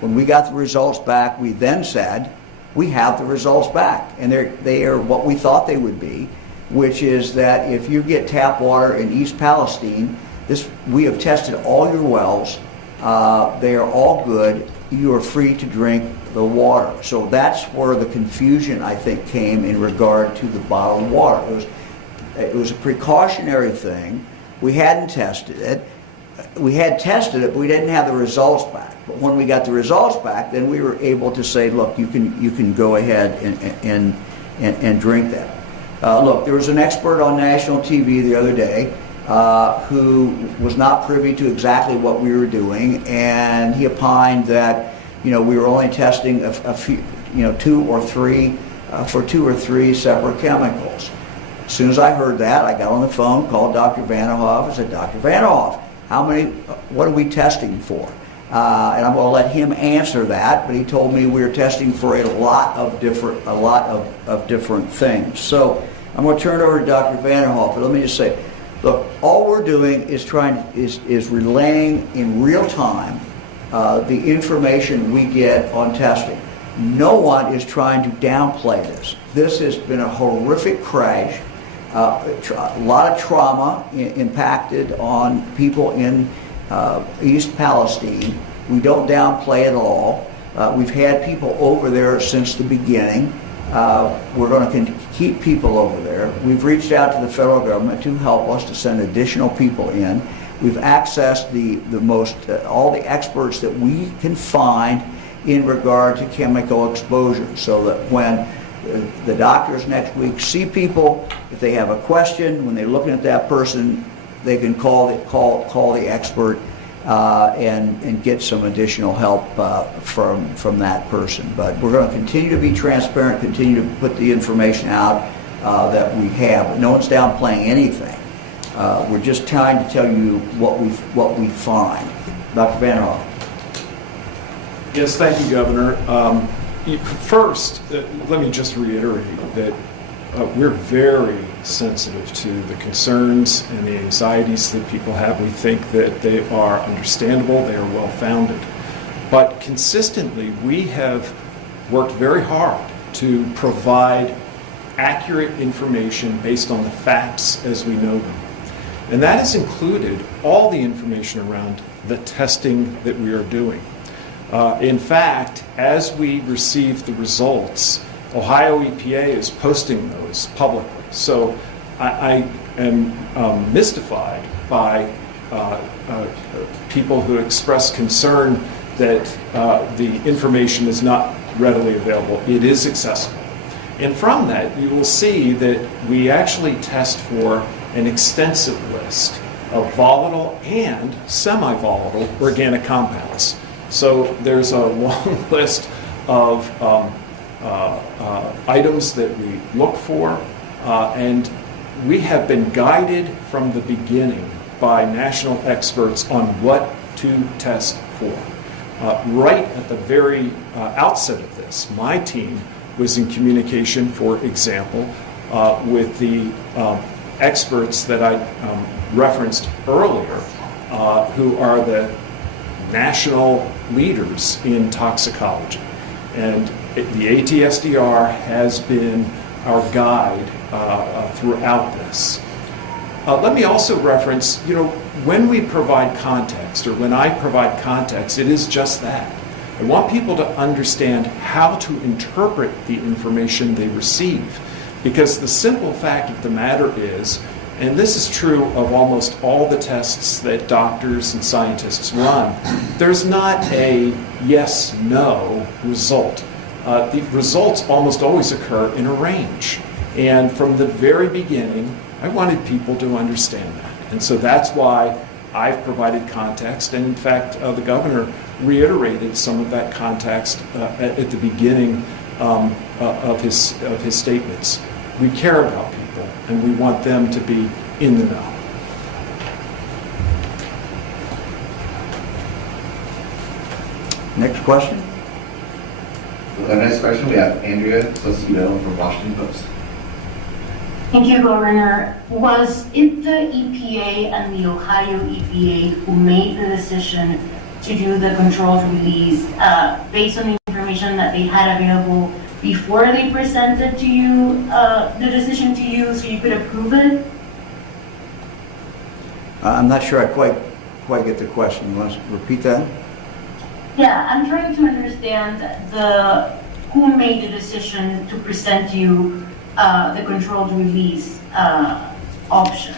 When we got the results back, we then said, we have the results back. And they are what we thought they would be, which is that if you get tap water in East Palestine, we have tested all your wells. They are all good. You are free to drink the water. So that's where the confusion, I think, came in regard to the bottled water. It was a precautionary thing. We hadn't tested it. We had tested it, but we didn't have the results back. But when we got the results back, then we were able to say, look, you can go ahead and drink that. Look, there was an expert on national TV the other day who was not privy to exactly what we were doing, and he opined that we were only testing a few, 2 or 3 for 2 or 3 separate chemicals. As soon as I heard that, I got on the phone, called Dr. Vanderhoff, and said, Dr. Vanderhoff, what are we testing for? And I'm going to let him answer that, but he told me we were testing for a lot of different things. So I'm going to turn it over to Dr. Vanderhoff, but let me just say, look, all we're doing is is relaying in real time the information we get on testing. No one is trying to downplay this. This has been a horrific crash. A lot of trauma impacted on people in East Palestine. We don't downplay it all. We've had people over there since the beginning. We're going to keep people over there. We've reached out to the federal government to help us to send additional people in. We've accessed all the experts that we can find in regard to chemical exposure, so that when the doctors next week see people, if they have a question, when they're looking at that person, they can call the expert and get some additional help from that person. But we're going to continue to be transparent, continue to put the information out that we have. But no one's downplaying anything. We're just trying to tell you what we find. Dr. Vanderhoff. Yes, thank you, Governor. First, let me just reiterate that we're very sensitive to the concerns and the anxieties that people have. We think that they are understandable, they are well-founded. But consistently, we have worked very hard to provide accurate information based on the facts as we know them. And that has included all the information around the testing that we are doing. In fact, as we receive the results, Ohio EPA is posting those publicly. So I am mystified by people who express concern that the information is not readily available. It is accessible. And from that, you will see that we actually test for an extensive list of volatile and semi-volatile organic compounds. So there's a long list of items that we look for, and we have been guided from the beginning by national experts on what to test for. Right at the very outset of this, my team was in communication, for example, with the experts that I referenced earlier, who are the national leaders in toxicology. And the ATSDR has been our guide throughout this. Let me also reference, when we provide context, or when I provide context, it is just that. I want people to understand how to interpret the information they receive. Because the simple fact of the matter is, and this is true of almost all the tests that doctors and scientists run, there's not a yes-no result. The results almost always occur in a range. And from the very beginning, I wanted people to understand that. And so that's why I've provided context. And in fact, the governor reiterated some of that context at the beginning of his statements. We care about people, and we want them to be in the know. Next question. The next question, we have Andrea Sosido from Washington Post. Thank you, Governor. Was it the EPA and the Ohio EPA who made the decision to do the controlled release based on the information that they had available before they presented to you the decision to you so you could approve it? I'm not sure I quite get the question. You want to repeat that? Yeah, I'm trying to understand who made the decision to present you the controlled release option,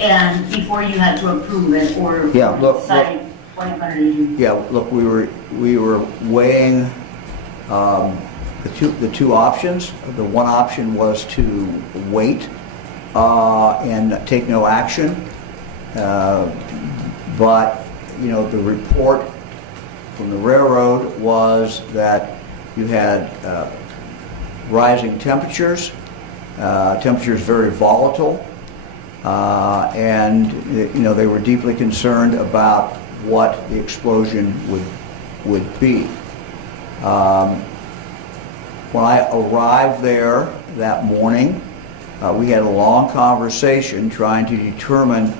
and before you had to approve it or decide what you're going to do. Yeah, look, we were weighing the two options. The one option was to wait and take no action, but the report from the railroad was that you had rising temperatures, temperatures very volatile, and they were deeply concerned about what the explosion would be. When I arrived there that morning, we had a long conversation trying to determine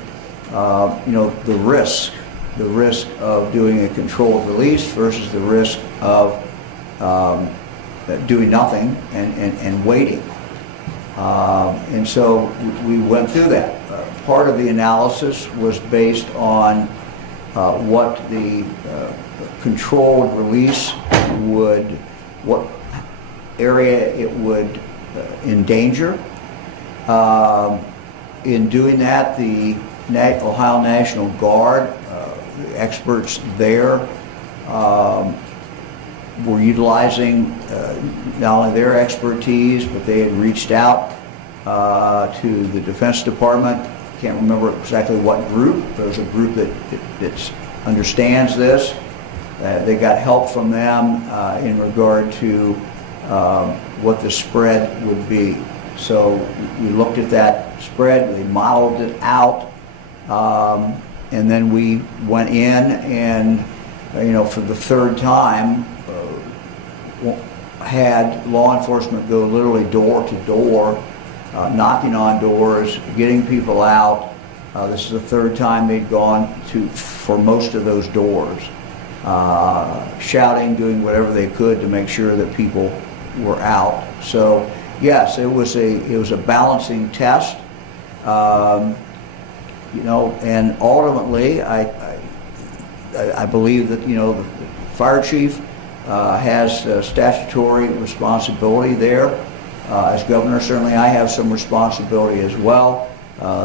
the risk of doing a controlled release versus the risk of doing nothing and waiting. And so we went through that. Part of the analysis was based on what the controlled release what area it would endanger. In doing that, the Ohio National Guard, the experts there, were utilizing not only their expertise, but they had reached out to the Defense Department. Can't remember exactly what group. There's a group that understands this. They got help from them in regard to what the spread would be. So we looked at that spread, we modeled it out, and then we went in and, for the third time, had law enforcement go literally door to door, knocking on doors, getting people out. This is the third time they'd gone for most of those doors, shouting, doing whatever they could to make sure that people were out. So yes, it was a balancing test, and ultimately I believe that the fire chief has statutory responsibility there. As governor, certainly I have some responsibility as well.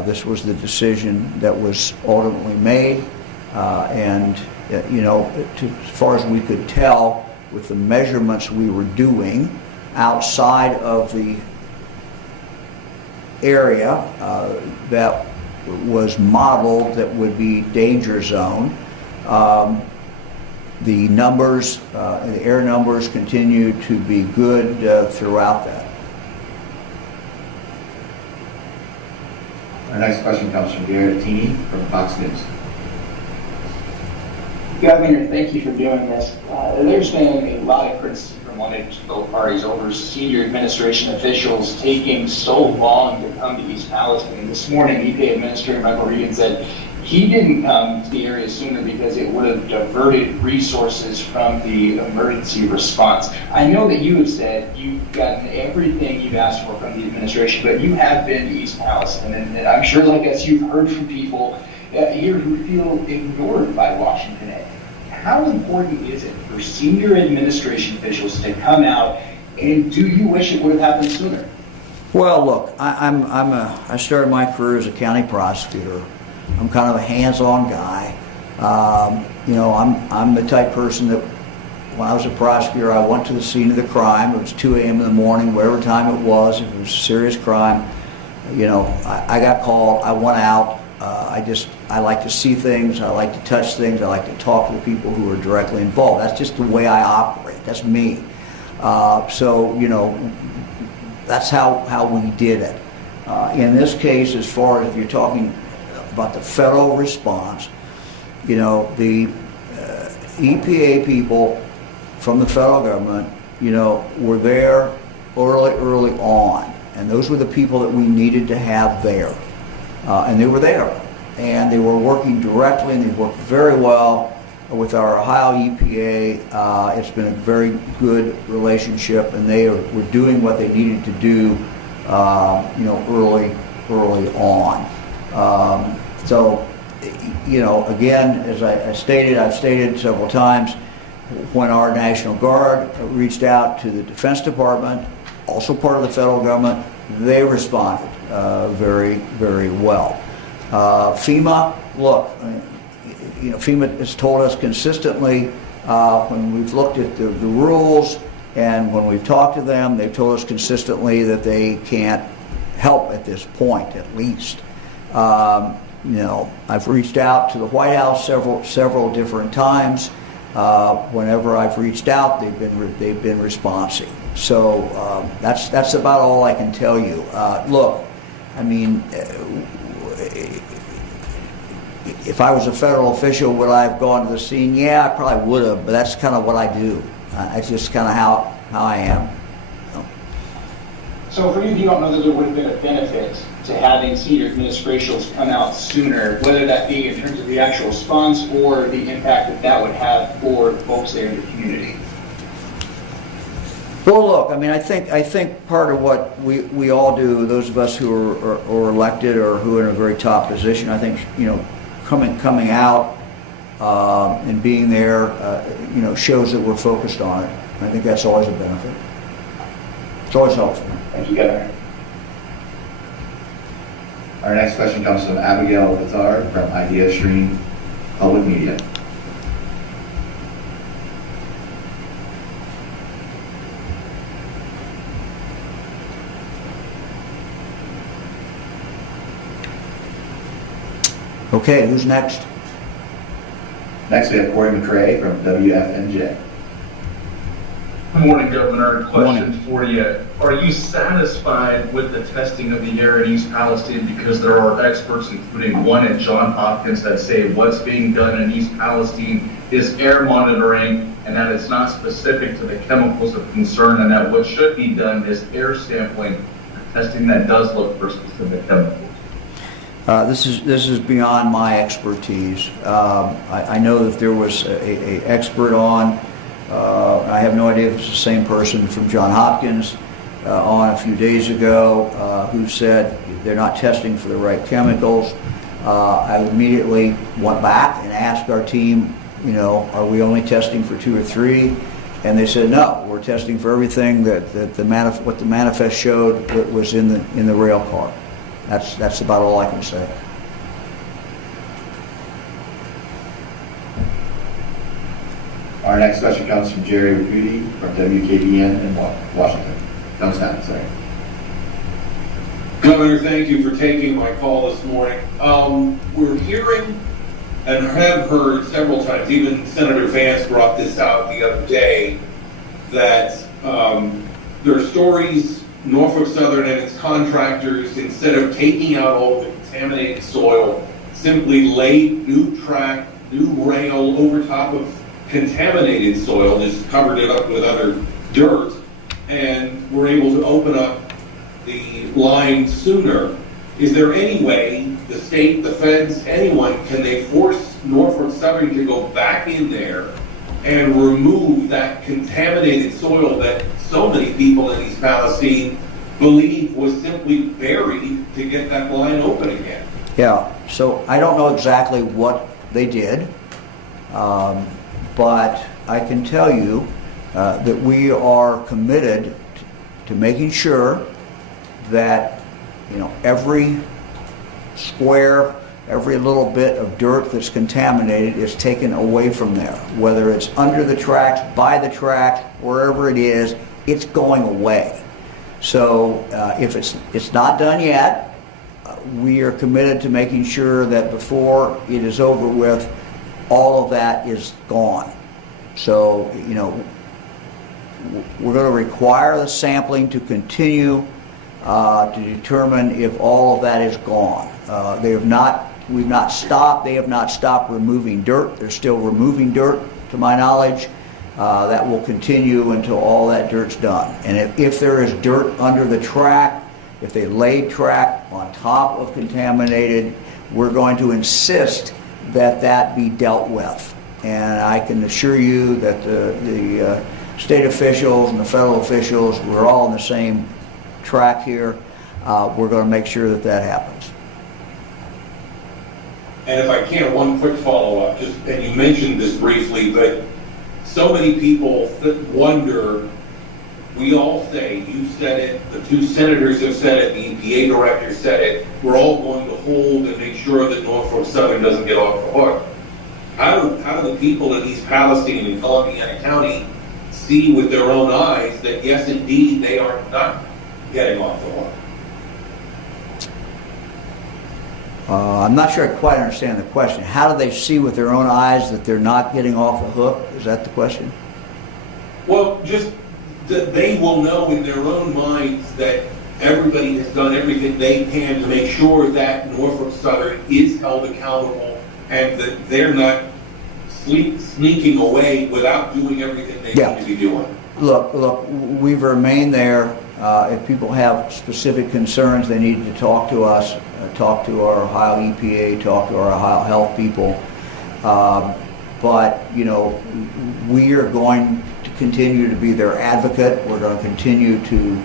This was the decision that was ultimately made, and as far as we could tell, with the measurements we were doing outside of the area that was modeled that would be danger zone, the numbers, the air numbers continued to be good throughout that. Our next question comes from Garrett Teeney from Fox News. Governor, thank you for doing this. There's been a lot of criticism from one of both parties over senior administration officials taking so long to come to East Palestine. This morning, EPA Administrator Michael Regan said he didn't come to the area sooner because it would have diverted resources from the emergency response. I know that you have said you've gotten everything you've asked for from the administration, but you have been to East Palestine, and I'm sure, like us, you've heard from people here who feel ignored by Washington. How important is it for senior administration officials to come out, and do you wish it would have happened sooner? Well, look, I started my career as a county prosecutor. I'm kind of a hands-on guy. I'm the type person that when I was a prosecutor, I went to the scene of the crime. It was 2 a.m. in the morning, whatever time it was. If it was a serious crime, I got called. I went out. I like to see things. I like to touch things. I like to talk to the people who are directly involved. That's just the way I operate. That's me. That's how we did it. In this case, as far as if you're talking about the federal response, the EPA people from the federal government, were there early on. And those were the people that we needed to have there. And they were there. And they were working directly, and they worked very well with our Ohio EPA. It's been a very good relationship, and they were doing what they needed to do, early on. Again, as I've stated several times, when our National Guard reached out to the Defense Department, also part of the federal government, they responded very, very well. FEMA, look, FEMA has told us consistently when we've looked at the rules and when we've talked to them, they've told us consistently that they can't help at this point, at least. I've reached out to the White House several different times. Whenever I've reached out, they've been responsive. So that's about all I can tell you. Look, I mean, if I was a federal official, would I have gone to the scene? Yeah, I probably would have, but that's kind of what I do. It's just kind of how I am. So for you don't know that there would have been a benefit to having senior administrations come out sooner, whether that be in terms of the actual response or the impact that would have for folks there in the community? Well, look, I mean, I think part of what we all do, those of us who are elected or who are in a very top position, I think, coming out and being there, shows that we're focused on it. I think that's always a benefit. It's always helpful. Thank you, Governor. Our next question comes from Abigail Lazar from Idea Stream Public Media. Okay, who's next? Next we have Corey McRae from WFNJ. Good morning, Governor. Question for you. Are you satisfied with the testing of the air in East Palestine? Because there are experts, including one at Johns Hopkins, that say what's being done in East Palestine is air monitoring and that it's not specific to the chemicals of concern, and that what should be done is air sampling, testing that does look for specific chemicals. This is beyond my expertise. I know that there was a expert on. I have no idea if it's the same person from Johns Hopkins on a few days ago who said they're not testing for the right chemicals. I immediately went back and asked our team, are we only testing for 2 or 3? And they said no, we're testing for everything that what the manifest showed was in the rail car. That's about all I can say. Our next question comes from Jerry Raputi from WKBN in Washington. Johnstown, sorry. Governor, thank you for taking my call this morning. We're hearing and have heard several times, even Senator Vance brought this out the other day, that there are stories, Norfolk Southern and its contractors, instead of taking out all the contaminated soil, simply laid new track, new rail over top of contaminated soil, just covered it up with other dirt, and were able to open up the line sooner. Is there any way the state, the feds, anyone, can they force Norfolk Southern to go back in there and remove that contaminated soil that so many people in East Palestine believe was simply buried to get that line open again? Yeah, so I don't know exactly what they did, but I can tell you that we are committed to making sure that, you know, every square, every little bit of dirt that's contaminated is taken away from there. Whether it's under the tracks, by the tracks, wherever it is, it's going away. So if it's not done yet, we are committed to making sure that before it is over with, all of that is gone. So, you know, we're going to require the sampling to continue to determine if all of that is gone. We've not stopped. They have not stopped removing dirt. They're still removing dirt, to my knowledge. That will continue until all that dirt's done. And if there is dirt under the track, if they laid track on top of contaminated, we're going to insist that that be dealt with. And I can assure you that the state officials and the federal officials, we're all on the same track here. We're going to make sure that that happens. And if I can, one quick follow-up, and you mentioned this briefly, but so many people wonder, we all say, you said it, the two senators have said it, the EPA director said it, we're all going to hold and make sure that Norfolk Southern doesn't get off the hook. How do the people in East Palestine and Columbiana County see with their own eyes that, yes, indeed, they are not getting off the hook? I'm not sure I quite understand the question. How do they see with their own eyes that they're not getting off the hook? Is that the question? Well, just that they will know in their own minds that everybody has done everything they can to make sure that Norfolk Southern is held accountable and that they're not sneaking away without doing everything they need to be doing. Look, we've remained there. If people have specific concerns, they need to talk to us, talk to our Ohio EPA, talk to our Ohio health people. But, you know, we are going to continue to be their advocate. We're going to continue to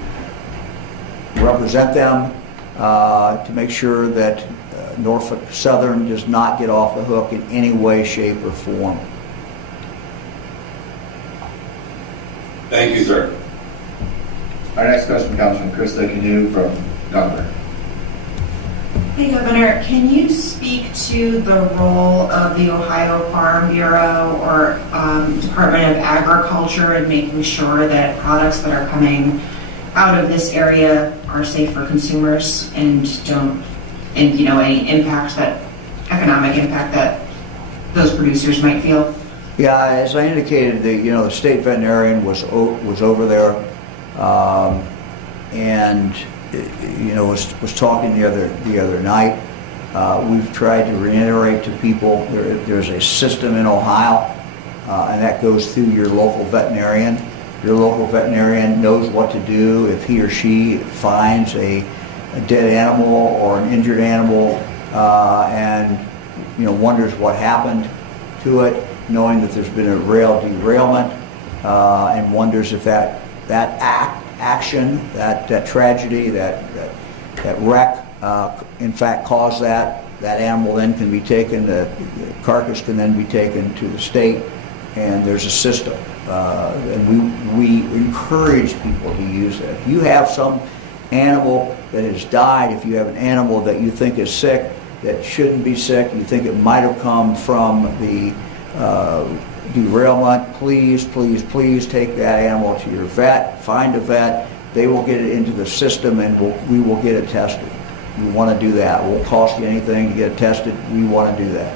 represent them to make sure that Norfolk Southern does not get off the hook in any way, shape, or form. Thank you, sir. Our next question comes from Krista Canoe from Governor. Hey, Governor, can you speak to the role of the Ohio Farm Bureau or Department of Agriculture in making sure that products that are coming out of this area are safe for consumers and don't, and, you know, any impact that, economic impact that those producers might feel? Yeah, as I indicated, the state veterinarian was over there, and was talking the other night. We've tried to reiterate to people there's a system in Ohio, and that goes through your local veterinarian. Your local veterinarian knows what to do if he or she finds a dead animal or an injured animal, and wonders what happened to it, knowing that there's been a rail derailment, and wonders if that action, that tragedy, that wreck, in fact caused that animal then can be taken, the carcass can then be taken to the state, and there's a system. And we encourage people to use that. If you have some animal that has died, if you have an animal that you think is sick, that shouldn't be sick, you think it might have come from the derailment, please take that animal to your vet, find a vet, they will get it into the system, and we will get it tested. We want to do that. It won't cost you anything to get it tested. We want to do that.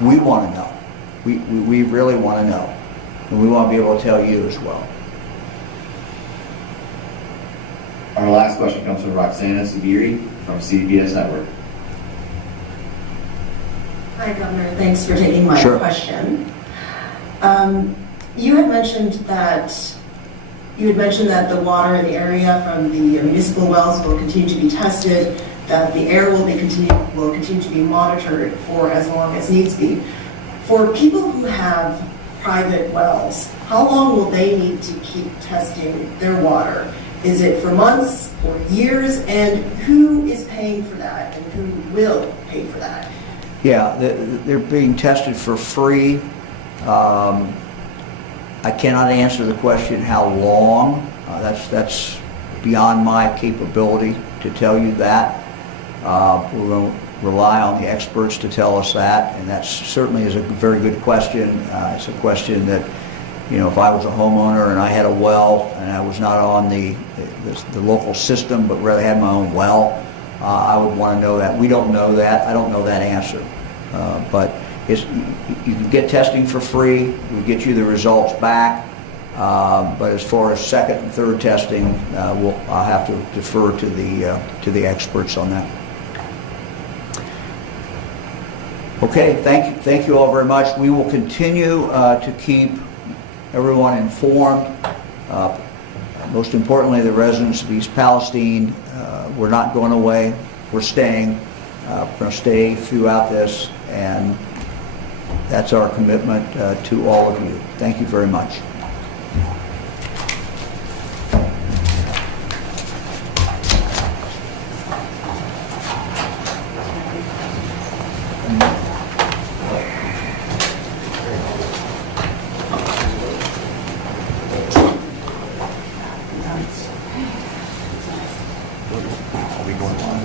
We want to know. We really want to know. And we want to be able to tell you as well. Our last question comes from Roxana Sabiri from CBS Network. Hi, Governor. Thanks for taking my question. You had mentioned that the water in the area from the municipal wells will continue to be tested. that the air will continue to be monitored for as long as needs be. For people who have private wells, how long will they need to keep testing their water? Is it for months or years? And who is paying for that, and who will pay for that? Yeah, they're being tested for free. I cannot answer the question how long. That's beyond my capability to tell you that. We're going to rely on the experts to tell us that, and that certainly is a very good question. It's a question that, you know, if I was a homeowner and I had a well and I was not on the local system but rather had my own well, I would want to know that. We don't know that. I don't know that answer. But you can get testing for free. We get you the results back. But as far as second and third testing, I'll have to defer to the experts on that. Okay, thank you all very much. We will continue to keep everyone informed. Most importantly, the residents of East Palestine. We're not going away. We're staying. We're going to stay throughout this, and that's our commitment to all of you. Thank you very much. Are we going live?